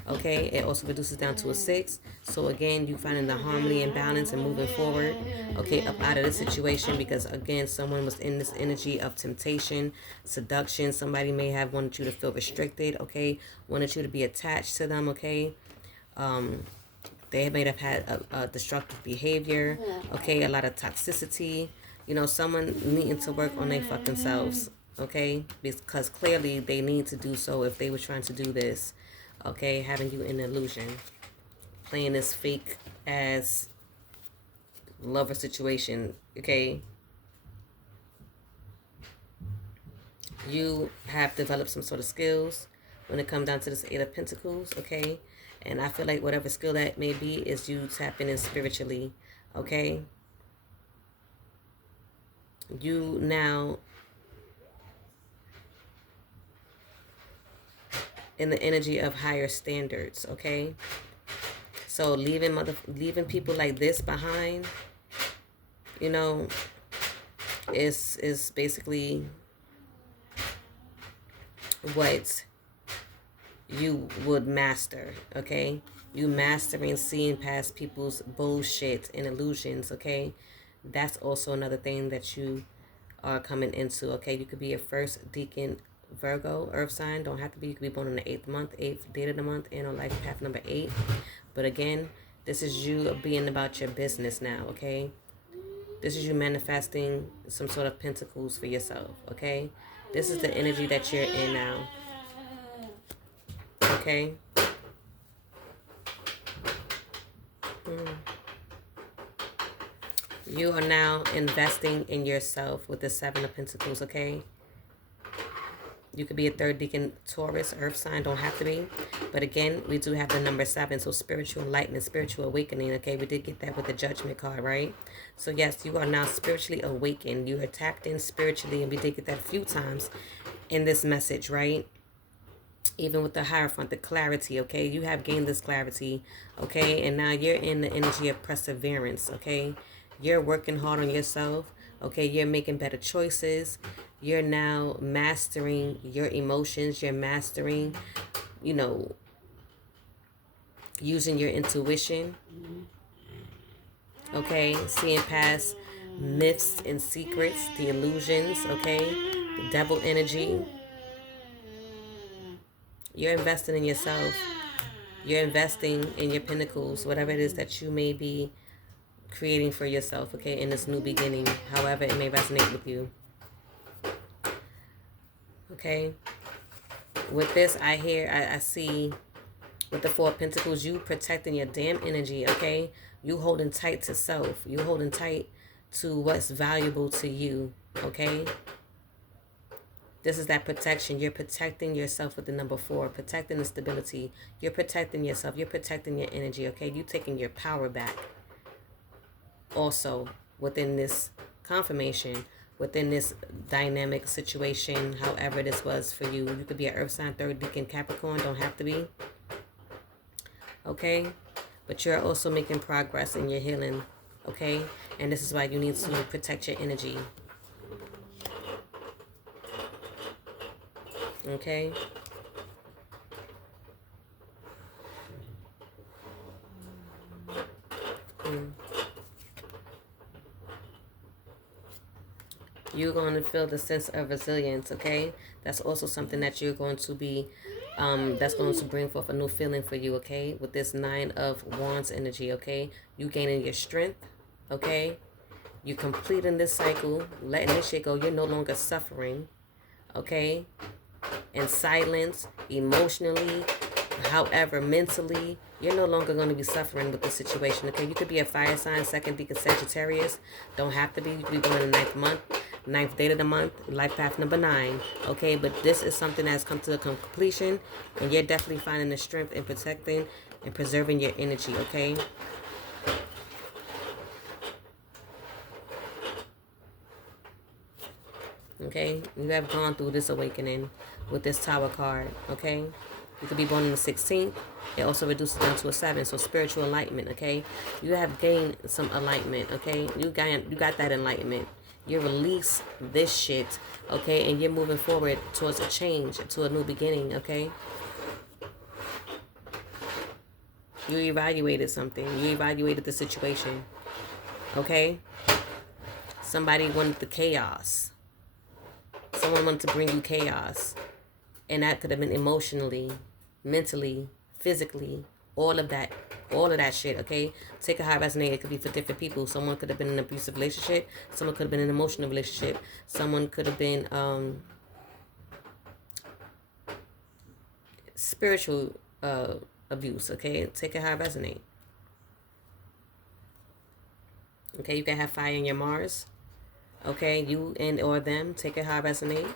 Okay, it also reduces down to a 6. So again, you finding the harmony and balance and moving forward. Okay, up out of this situation, because again, someone was in this energy of temptation, seduction. Somebody may have wanted you to feel restricted. Okay, wanted you to be attached to them. Okay, They may have had a destructive behavior, okay, a lot of toxicity. You know, someone needing to work on their fucking selves, okay, because clearly they need to do so if they were trying to do this, okay, having you in an illusion, playing this fake ass lover situation, okay. You have developed some sort of skills when it comes down to this Eight of Pentacles, okay? And I feel like whatever skill that may be is you tapping in spiritually, okay? You now in the energy of higher standards, okay? So leaving people like this behind, you know, is basically what you would master, okay? You mastering seeing past people's bullshit and illusions, okay? That's also another thing that you are coming into, okay? You could be a first deacon Virgo, earth sign. Don't have to be. You could be born in the 8th month, 8th date of the month, and on life path number 8. But again, this is you being about your business now, okay? This is you manifesting some sort of pentacles for yourself, okay? This is the energy that you're in now, okay? You are now investing in yourself with the 7 of Pentacles, okay? You could be a third deacon Taurus, earth sign, don't have to be. But again, we do have the number 7, so spiritual enlightenment, spiritual awakening, okay? We did get that with the Judgment card, right? So yes, you are now spiritually awakened. You are tapped in spiritually, and we did get that a few times in this message, right? Even with the Hierophant, the clarity, okay? You have gained this clarity, okay? And now you're in the energy of perseverance, okay? You're working hard on yourself, okay? You're making better choices. You're now mastering your emotions. You're mastering, you know, using your intuition, okay? Seeing past myths and secrets, the illusions, okay? The devil energy. You're investing in yourself. You're investing in your pinnacles, whatever it is that you may be creating for yourself, okay, in this new beginning, however it may resonate with you. Okay, with this, I see with the 4 of Pentacles, you protecting your damn energy, okay? You holding tight to self. You holding tight to what's valuable to you, okay? This is that protection. You're protecting yourself with the number 4, protecting the stability. You're protecting yourself. You're protecting your energy, okay? You're taking your power back. Also, within this confirmation, within this dynamic situation, however this was for you. You could be an earth sign, third deacon Capricorn, don't have to be. Okay? But you're also making progress in your healing, okay? And this is why you need to protect your energy. Okay? You're going to feel the sense of resilience, okay? That's also something that you're going to be, that's going to bring forth a new feeling for you, okay? With this 9 of Wands energy, okay? You gaining your strength, okay? You completing this cycle, letting this shit go. You're no longer suffering, okay? In silence, emotionally, however, mentally, you're no longer going to be suffering with this situation, okay? You could be a fire sign, second deacon Sagittarius. Don't have to be. You could be born in the 9th month, 9th date of the month, life path number 9, okay? But this is something that's come to a completion, and you're definitely finding the strength in protecting and preserving your energy, okay? Okay? You have gone through this awakening with this Tower card, okay? You could be born on the 16th. It also reduces down to a 7, so spiritual enlightenment, okay? You have gained some enlightenment, okay? You got that enlightenment. You release this shit, okay? And you're moving forward towards a change, to a new beginning, okay? You evaluated something. You evaluated the situation, okay? Somebody wanted the chaos. Someone wanted to bring you chaos. And that could have been emotionally, mentally, physically, All of that. All of that shit, okay? Take it how it resonates. It could be for different people. Someone could have been in an abusive relationship. Someone could have been in an emotional relationship. Someone could have been spiritual abuse, okay? Take it how it resonates. Okay, you can have fire in your Mars. Okay, you and or them. Take it how it resonates.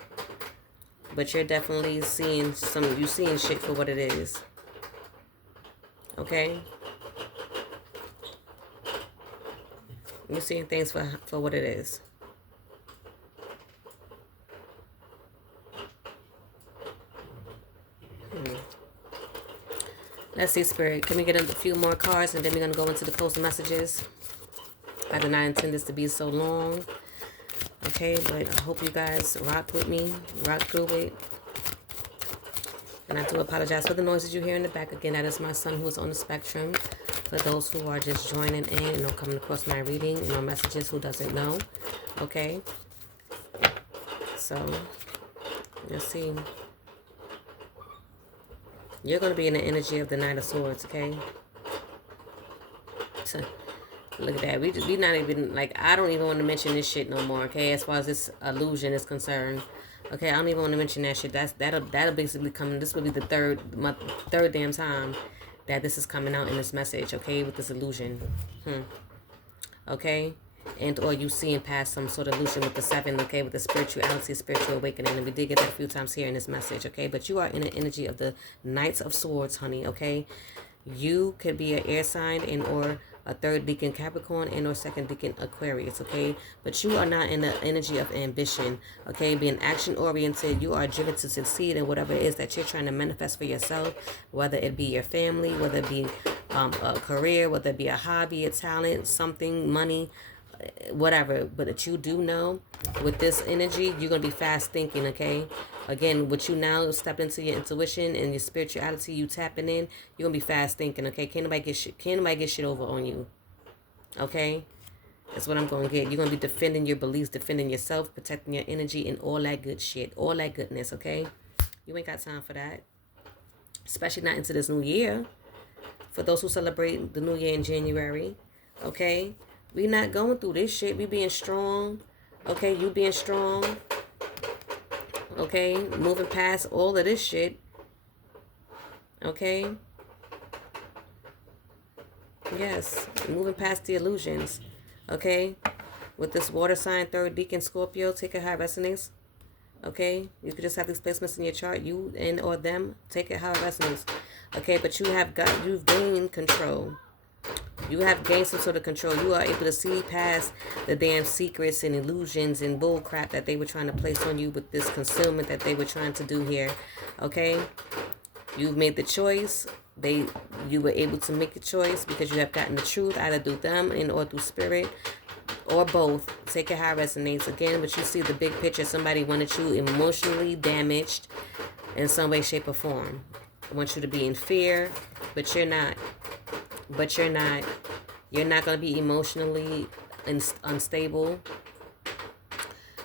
But you're definitely seeing you seeing shit for what it is. Okay? You're seeing things for what it is. Let's see, Spirit. Can we get a few more cards and then we're going to go into the closing messages? I did not intend this to be so long. Okay, but I hope you guys rock with me. Rock through it. And I do apologize for the noises you hear in the back. Again, that is my son who is on the spectrum. For those who are just joining in and coming across my reading, messages who doesn't know. Okay. So, let's see. You're going to be in the energy of the Knight of Swords, okay? So, look at that. We not even, like, I don't even want to mention this shit no more, okay? As far as this illusion is concerned. Okay, I don't even want to mention that shit. That'll basically come, this will be the third damn time that this is coming out in this message, okay? With this illusion. Okay? And or you seeing past some sort of illusion with the 7, okay, with the spirituality, spiritual awakening. And we did get that a few times here in this message, okay? But you are in the energy of the Knights of Swords, honey, okay? You could be an air sign and or a 3rd deacon Capricorn and or 2nd deacon Aquarius, okay? But you are not in the energy of ambition, okay? Being action oriented, you are driven to succeed in whatever it is that you're trying to manifest for yourself, whether it be your family, whether it be a career, whether it be a hobby, a talent, something, money, whatever. But that you do know with this energy, you're gonna be fast thinking, okay? Again, with you now step into your intuition and your spirituality, you tapping in, you're gonna be fast thinking, okay? Can't nobody get shit over on you, okay? That's what I'm gonna get. You're gonna be defending your beliefs, defending yourself, protecting your energy, and all that good shit, all that goodness, okay? You ain't got time for that, especially not into this new year. For those who celebrate the new year in January, okay? We not going through this shit. We being strong. Okay, you being strong. Okay, moving past all of this shit. Okay. Yes, moving past the illusions. Okay. With this water sign, 3rd deacon Scorpio, take it how it resonates. Okay, you could just have these placements in your chart. You and or them, take it how it resonates. Okay, but you've gained control. You have gained some sort of control. You are able to see past the damn secrets and illusions and bull crap that they were trying to place on you with this concealment that they were trying to do here. Okay? You've made the choice. You were able to make a choice because you have gotten the truth either through them and or through spirit or both. Take it how it resonates. Again, but you see the big picture. Somebody wanted you emotionally damaged in some way, shape, or form. I want you to be in fear, but you're not. But you're not. You're not going to be emotionally unstable.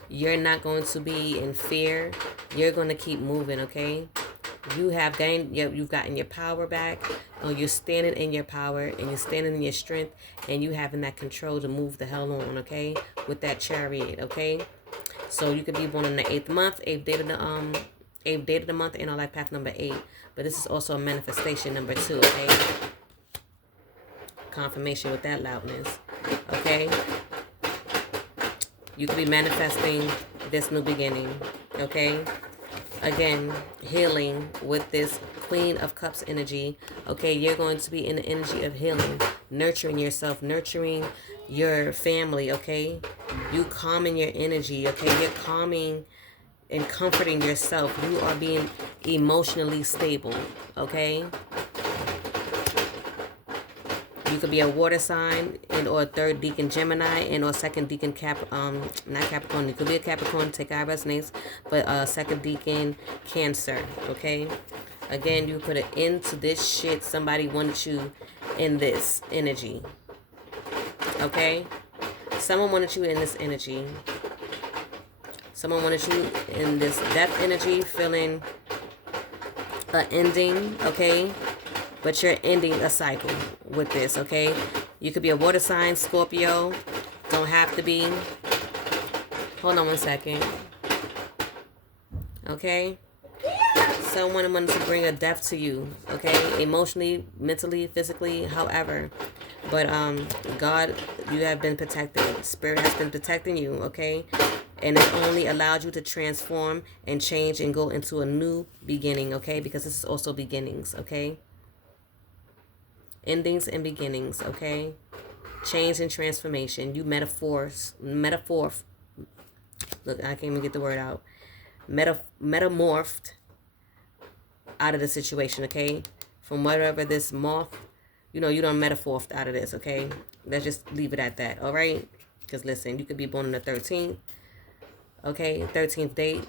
You're not going to be in fear. You're going to keep moving, okay? You have gained, you've gotten your power back. You're standing in your power and you're standing in your strength and you having that control to move the hell on, okay? With that chariot, okay? So you could be born in the 8th month, 8th day of the month, and on life path number 8. But this is also a manifestation number 2, okay? Confirmation with that loudness, okay? You could be manifesting this new beginning, okay? Again, healing with this Queen of Cups energy, okay? You're going to be in the energy of healing, nurturing yourself, nurturing your family, okay? You calming your energy, okay? You're calming and comforting yourself. You are being emotionally stable, okay? You could be a water sign and or 3rd deacon Gemini and or 2nd deacon not Capricorn. You could be a Capricorn, take our resonates, but 2nd deacon Cancer, okay? Again, you put an end to this shit. Somebody wanted you in this energy, okay? Someone wanted you in this energy. Someone wanted you in this death energy, feeling an ending, okay? but you're ending a cycle with this, okay? You could be a water sign, Scorpio. Don't have to be. Hold on one second. Okay? Someone wanted to bring a death to you, okay? Emotionally, mentally, physically, however. But God, you have been protected. Spirit has been protecting you, okay? And it only allowed you to transform and change and go into a new beginning, okay? Because this is also beginnings, okay? Endings and beginnings, okay? Change and transformation. You metaphor. Look, I can't even get the word out. Metamorphed out of the situation, okay? From whatever this moth, you don't metamorphed out of this, okay? Let's just leave it at that, all right? Because listen, you could be born on the 13th, okay? 13th date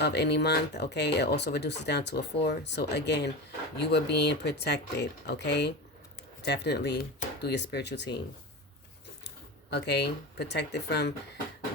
of any month, okay? It also reduces down to a 4. So again, you are being protected, okay? Definitely through your spiritual team, okay? Protected from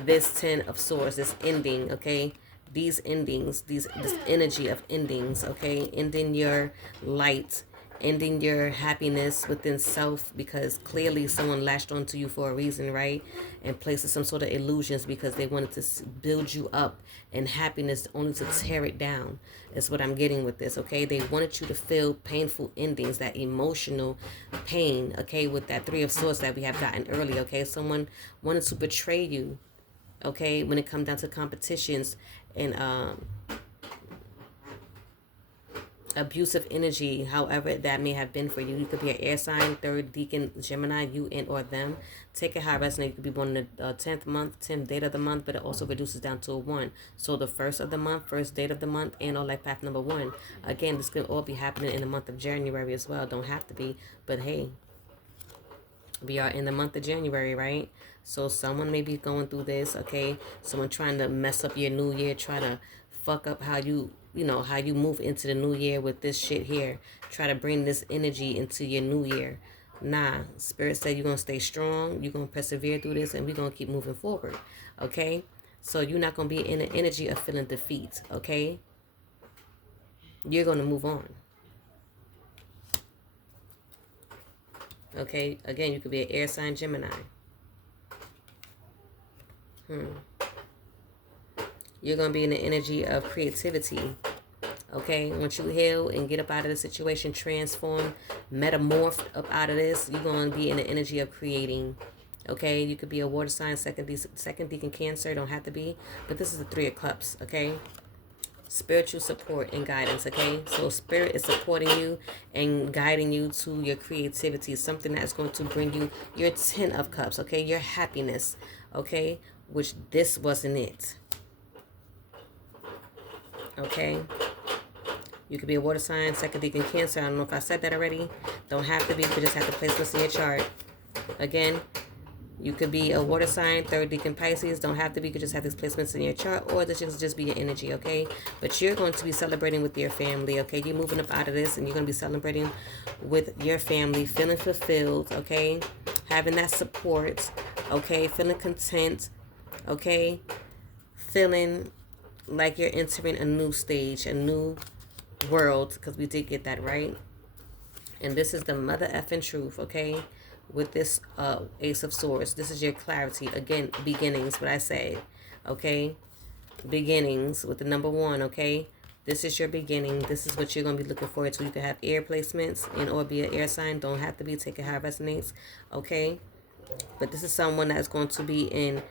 this 10 of swords, this ending, okay? These endings, this energy of endings, okay? Ending your light, ending your happiness within self, because clearly someone latched onto you for a reason, right? And places some sort of illusions because they wanted to build you up, and happiness only to tear it down. Is what I'm getting with this, okay? They wanted you to feel painful endings, that emotional pain, okay? With that 3 of swords that we have gotten early, okay? Someone wanted to betray you, okay? When it comes down to competitions and abusive energy, however that may have been for you. You could be an air sign, 3rd deacon, Gemini, you and or them. Take it how it resonates. You could be born in the 10th month, 10th date of the month, but it also reduces down to a 1. So the 1st of the month, 1st date of the month, and or life path number 1. Again, this could all be happening in the month of January as well. Don't have to be, but hey, we are in the month of January, right? So someone may be going through this, okay? Someone trying to mess up your new year, try to fuck up how you how you move into the new year with this shit here. Try to bring this energy into your new year. Nah, Spirit said you're going to stay strong. You're going to persevere through this, and we're going to keep moving forward, okay? So you're not going to be in the energy of feeling defeat, okay? You're going to move on. Okay, again, you could be an air sign, Gemini. You're going to be in the energy of creativity. Okay, once you heal and get up out of the situation, transform, metamorphed up out of this, you're going to be in the energy of creating. Okay, you could be a water sign, second deacon Cancer, don't have to be, but this is the 3 of Cups, okay? Spiritual support and guidance, okay? So Spirit is supporting you and guiding you to your creativity, something that's going to bring you your 10 of Cups, okay? Your happiness, okay? Which this wasn't it. Okay? You could be a water sign, second deacon Cancer. I don't know if I said that already. Don't have to be. You could just have to place this in your chart. Again, you could be a water sign, 3rd deacon Pisces. Don't have to be. You could just have these placements in your chart, or this just be your energy, okay? But you're going to be celebrating with your family, okay? You're moving up out of this, and you're going to be celebrating with your family, feeling fulfilled, okay? Having that support, okay? Feeling content, okay? Feeling like you're entering a new stage, a new world, because we did get that right. And this is the mother effing truth, okay? With this Ace of Swords, this is your clarity. Again, beginnings, what I said, okay? Beginnings with the number 1, okay? This is your beginning. This is what you're going to be looking forward to. You can have air placements and or be an air sign. Don't have to be. Take it how it resonates, okay? But this is someone that's going to be in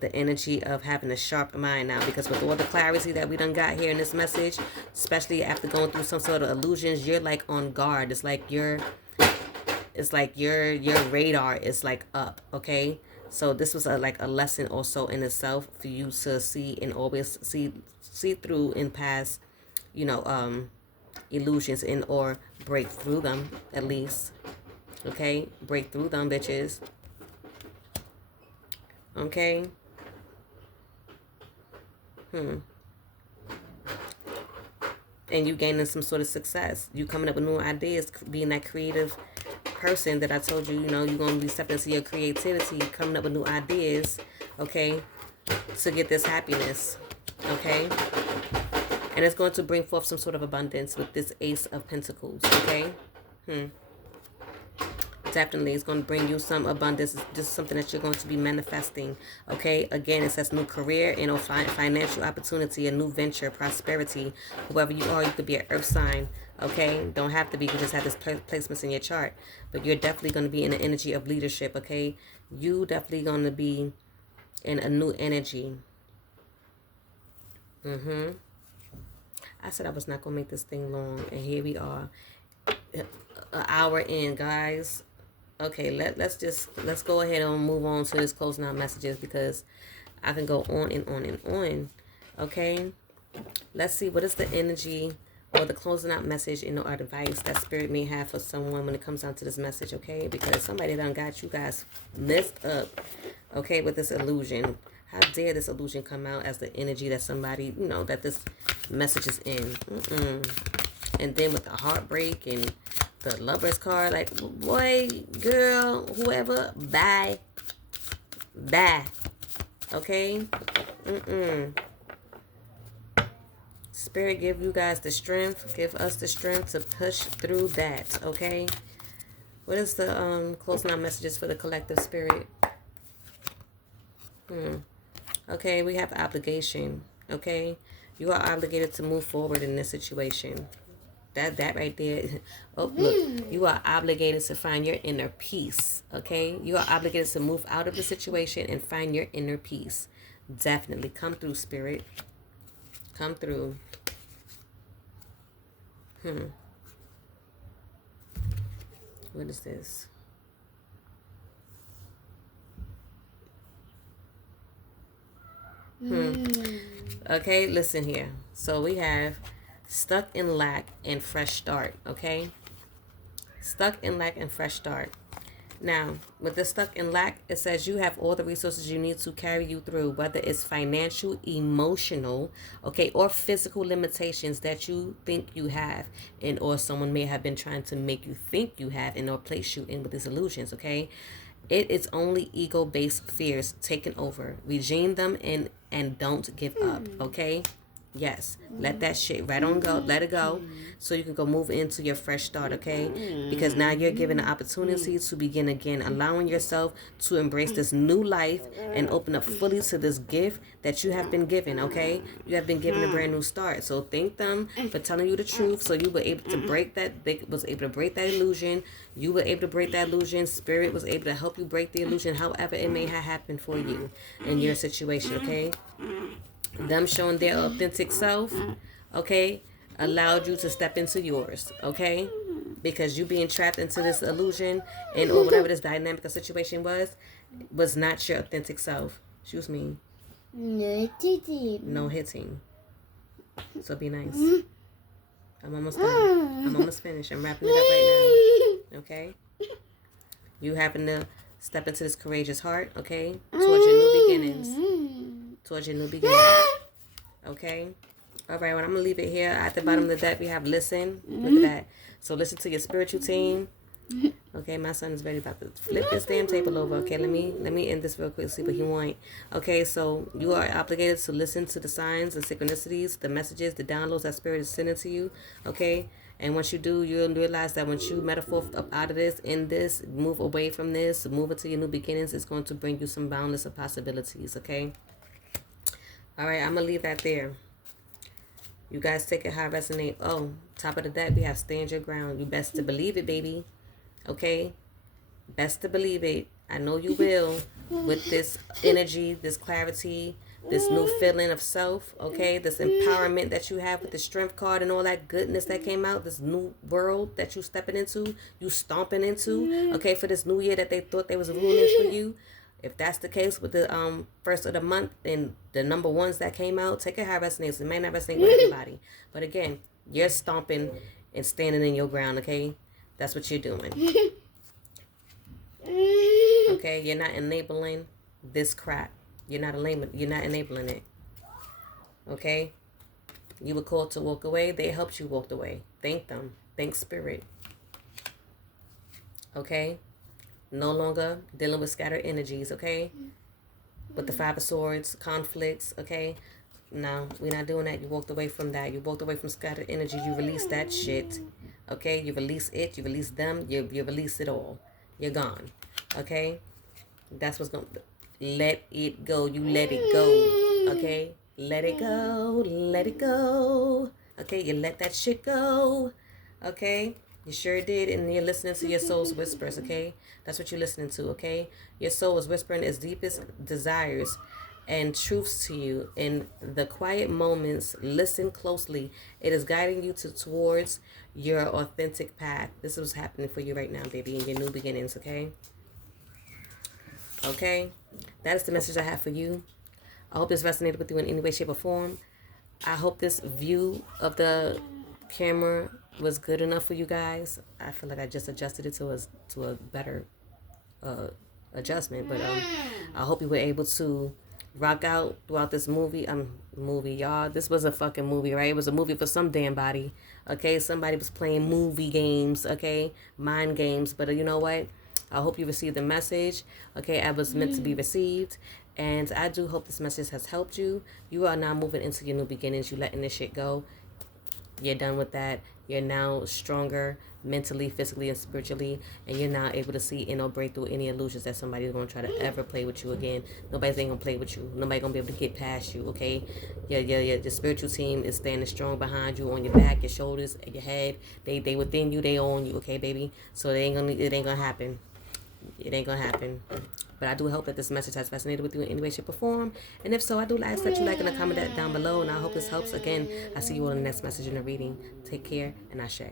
the energy of having a sharp mind now, because with all the clarity that we done got here in this message, especially after going through some sort of illusions, you're like on guard. It's like your radar is like up, okay? So this was like a lesson also in itself for you to see and always see through and pass, illusions and or break through them at least, okay? Break through them, bitches, okay? And you gaining some sort of success. You coming up with new ideas, being that creative person that I told you, you're going to be stepping into your creativity, coming up with new ideas, okay, to get this happiness, okay? And it's going to bring forth some sort of abundance with this Ace of Pentacles, okay? Definitely, it's going to bring you some abundance. It's just something that you're going to be manifesting, okay? Again, it says new career, financial opportunity, a new venture, prosperity. Whoever you are, you could be an earth sign, okay? Don't have to be. You just have this placements in your chart. But you're definitely going to be in the energy of leadership, okay? You definitely going to be in a new energy. I said I was not going to make this thing long, and here we are. An hour in, guys. Okay, let's go ahead and move on to this closing out messages, because I can go on and on and on. Okay, let's see what is the energy or the closing out message, or advice that Spirit may have for someone when it comes down to this message. Okay, because somebody done got you guys messed up, okay, with this illusion. How dare this illusion come out as the energy that somebody, that this message is in. And then with the heartbreak and the Lover's card, like, boy, girl, whoever, bye. Bye. Okay? Spirit, give you guys the strength. Give us the strength to push through that. Okay? What is the closing out messages for the collective spirit? Okay, we have obligation. Okay? You are obligated to move forward in this situation. That right there. Oh, look. You are obligated to find your inner peace. Okay? You are obligated to move out of the situation and find your inner peace. Definitely. Come through, Spirit. Come through. What is this? Okay, listen here. So we have stuck in lack and fresh start. Okay, stuck in lack and fresh start. Now, with the stuck in lack, it says you have all the resources you need to carry you through, whether it's financial, emotional, okay, or physical limitations that you think you have, and or someone may have been trying to make you think you have and or place you in with these illusions. Okay, it is only ego-based fears taking over. Regime them and don't give up. Okay. Yes, let that shit right on go. Let it go, so you can go move into your fresh start, okay? Because now you're given the opportunity to begin again, allowing yourself to embrace this new life and open up fully to this gift that you have been given, okay? You have been given a brand new start. So thank them for telling you the truth, so you were able to break that. They was able to break that illusion. You were able to break that illusion. Spirit was able to help you break the illusion, however it may have happened for you in your situation, okay? Them showing their authentic self, okay, allowed you to step into yours, okay? Because you being trapped into this illusion and or whatever this dynamic or situation was not your authentic self. Excuse me. No hitting. So be nice. I'm almost done. I'm almost finished. I'm wrapping it up right now. Okay? You happen to step into this courageous heart, okay? Towards your new beginnings. Towards your new beginnings. Okay? All right, well, I'm going to leave it here. At the bottom of the deck, we have listen. Look at that. So listen to your spiritual team. Okay, my son is ready about to flip this damn table over. Okay, let me end this real quick, see what he want. Okay, so you are obligated to listen to the signs, the synchronicities, the messages, the downloads that Spirit is sending to you. Okay? And once you do, you'll realize that once you metaphor up out of this, in this, move away from this, move into your new beginnings, it's going to bring you some boundless of possibilities, okay? All right, I'm going to leave that there. You guys take it how it resonate. Oh, top of the deck, we have stand your ground. You best to believe it, baby. Okay? Best to believe it. I know you will with this energy, this clarity, this new feeling of self, okay? This empowerment that you have with the strength card and all that goodness that came out, this new world that you stepping into, you stomping into, okay, for this new year that they thought they was ruining for you. If that's the case with the first of the month and the number ones that came out, take it how it resonates. It may not resonate with everybody. But again, you're stomping and standing in your ground, okay? That's what you're doing. Okay, you're not enabling this crap. You're not enabling it. Okay? You were called to walk away. They helped you walk away. Thank them. Thank Spirit. Okay? No longer dealing with scattered energies, okay? With the Five of Swords, conflicts, okay? No, we're not doing that. You walked away from that. You walked away from scattered energy. You released that shit. Okay? You release it. You release them. You release it all. You're gone. Okay? That's what's going to... Let it go. You let it go. Okay? Let it go. Let it go. Okay? You let that shit go. Okay? You sure did. And you're listening to your soul's whispers. Okay? That's what you're listening to. Okay? Your soul is whispering its deepest desires and truths to you in the quiet moments. Listen closely. It is guiding you towards your authentic path. This is what's happening for you right now, baby, in your new beginnings. Okay? Okay? That is the message I have for you. I hope this resonated with you in any way, shape, or form. I hope this view of the camera was good enough for you guys. I feel like I just adjusted it to a better adjustment, but I hope you were able to rock out throughout this movie. Y'all. This was a fucking movie, right? It was a movie for some damn body. Okay, somebody was playing movie games. Okay, mind games. But you know what? I hope you received the message. Okay, I was meant to be received. And I do hope this message has helped you. You are now moving into your new beginnings. You letting this shit go. You're done with that. You're now stronger mentally, physically, and spiritually. And you're now able to see and or break through any illusions that somebody's going to try to ever play with you again. Nobody's ain't going to play with you. Nobody's going to be able to get past you, okay? The spiritual team is standing strong behind you, on your back, your shoulders, and your head. They within you. They own you, okay, baby? So it ain't gonna happen. It ain't gonna happen. But I do hope that this message has resonated with you in any way, shape, or form. And if so, I do ask that you like and comment that down below. And I hope this helps. Again, I see you on the next message in the reading. Take care, and ashe.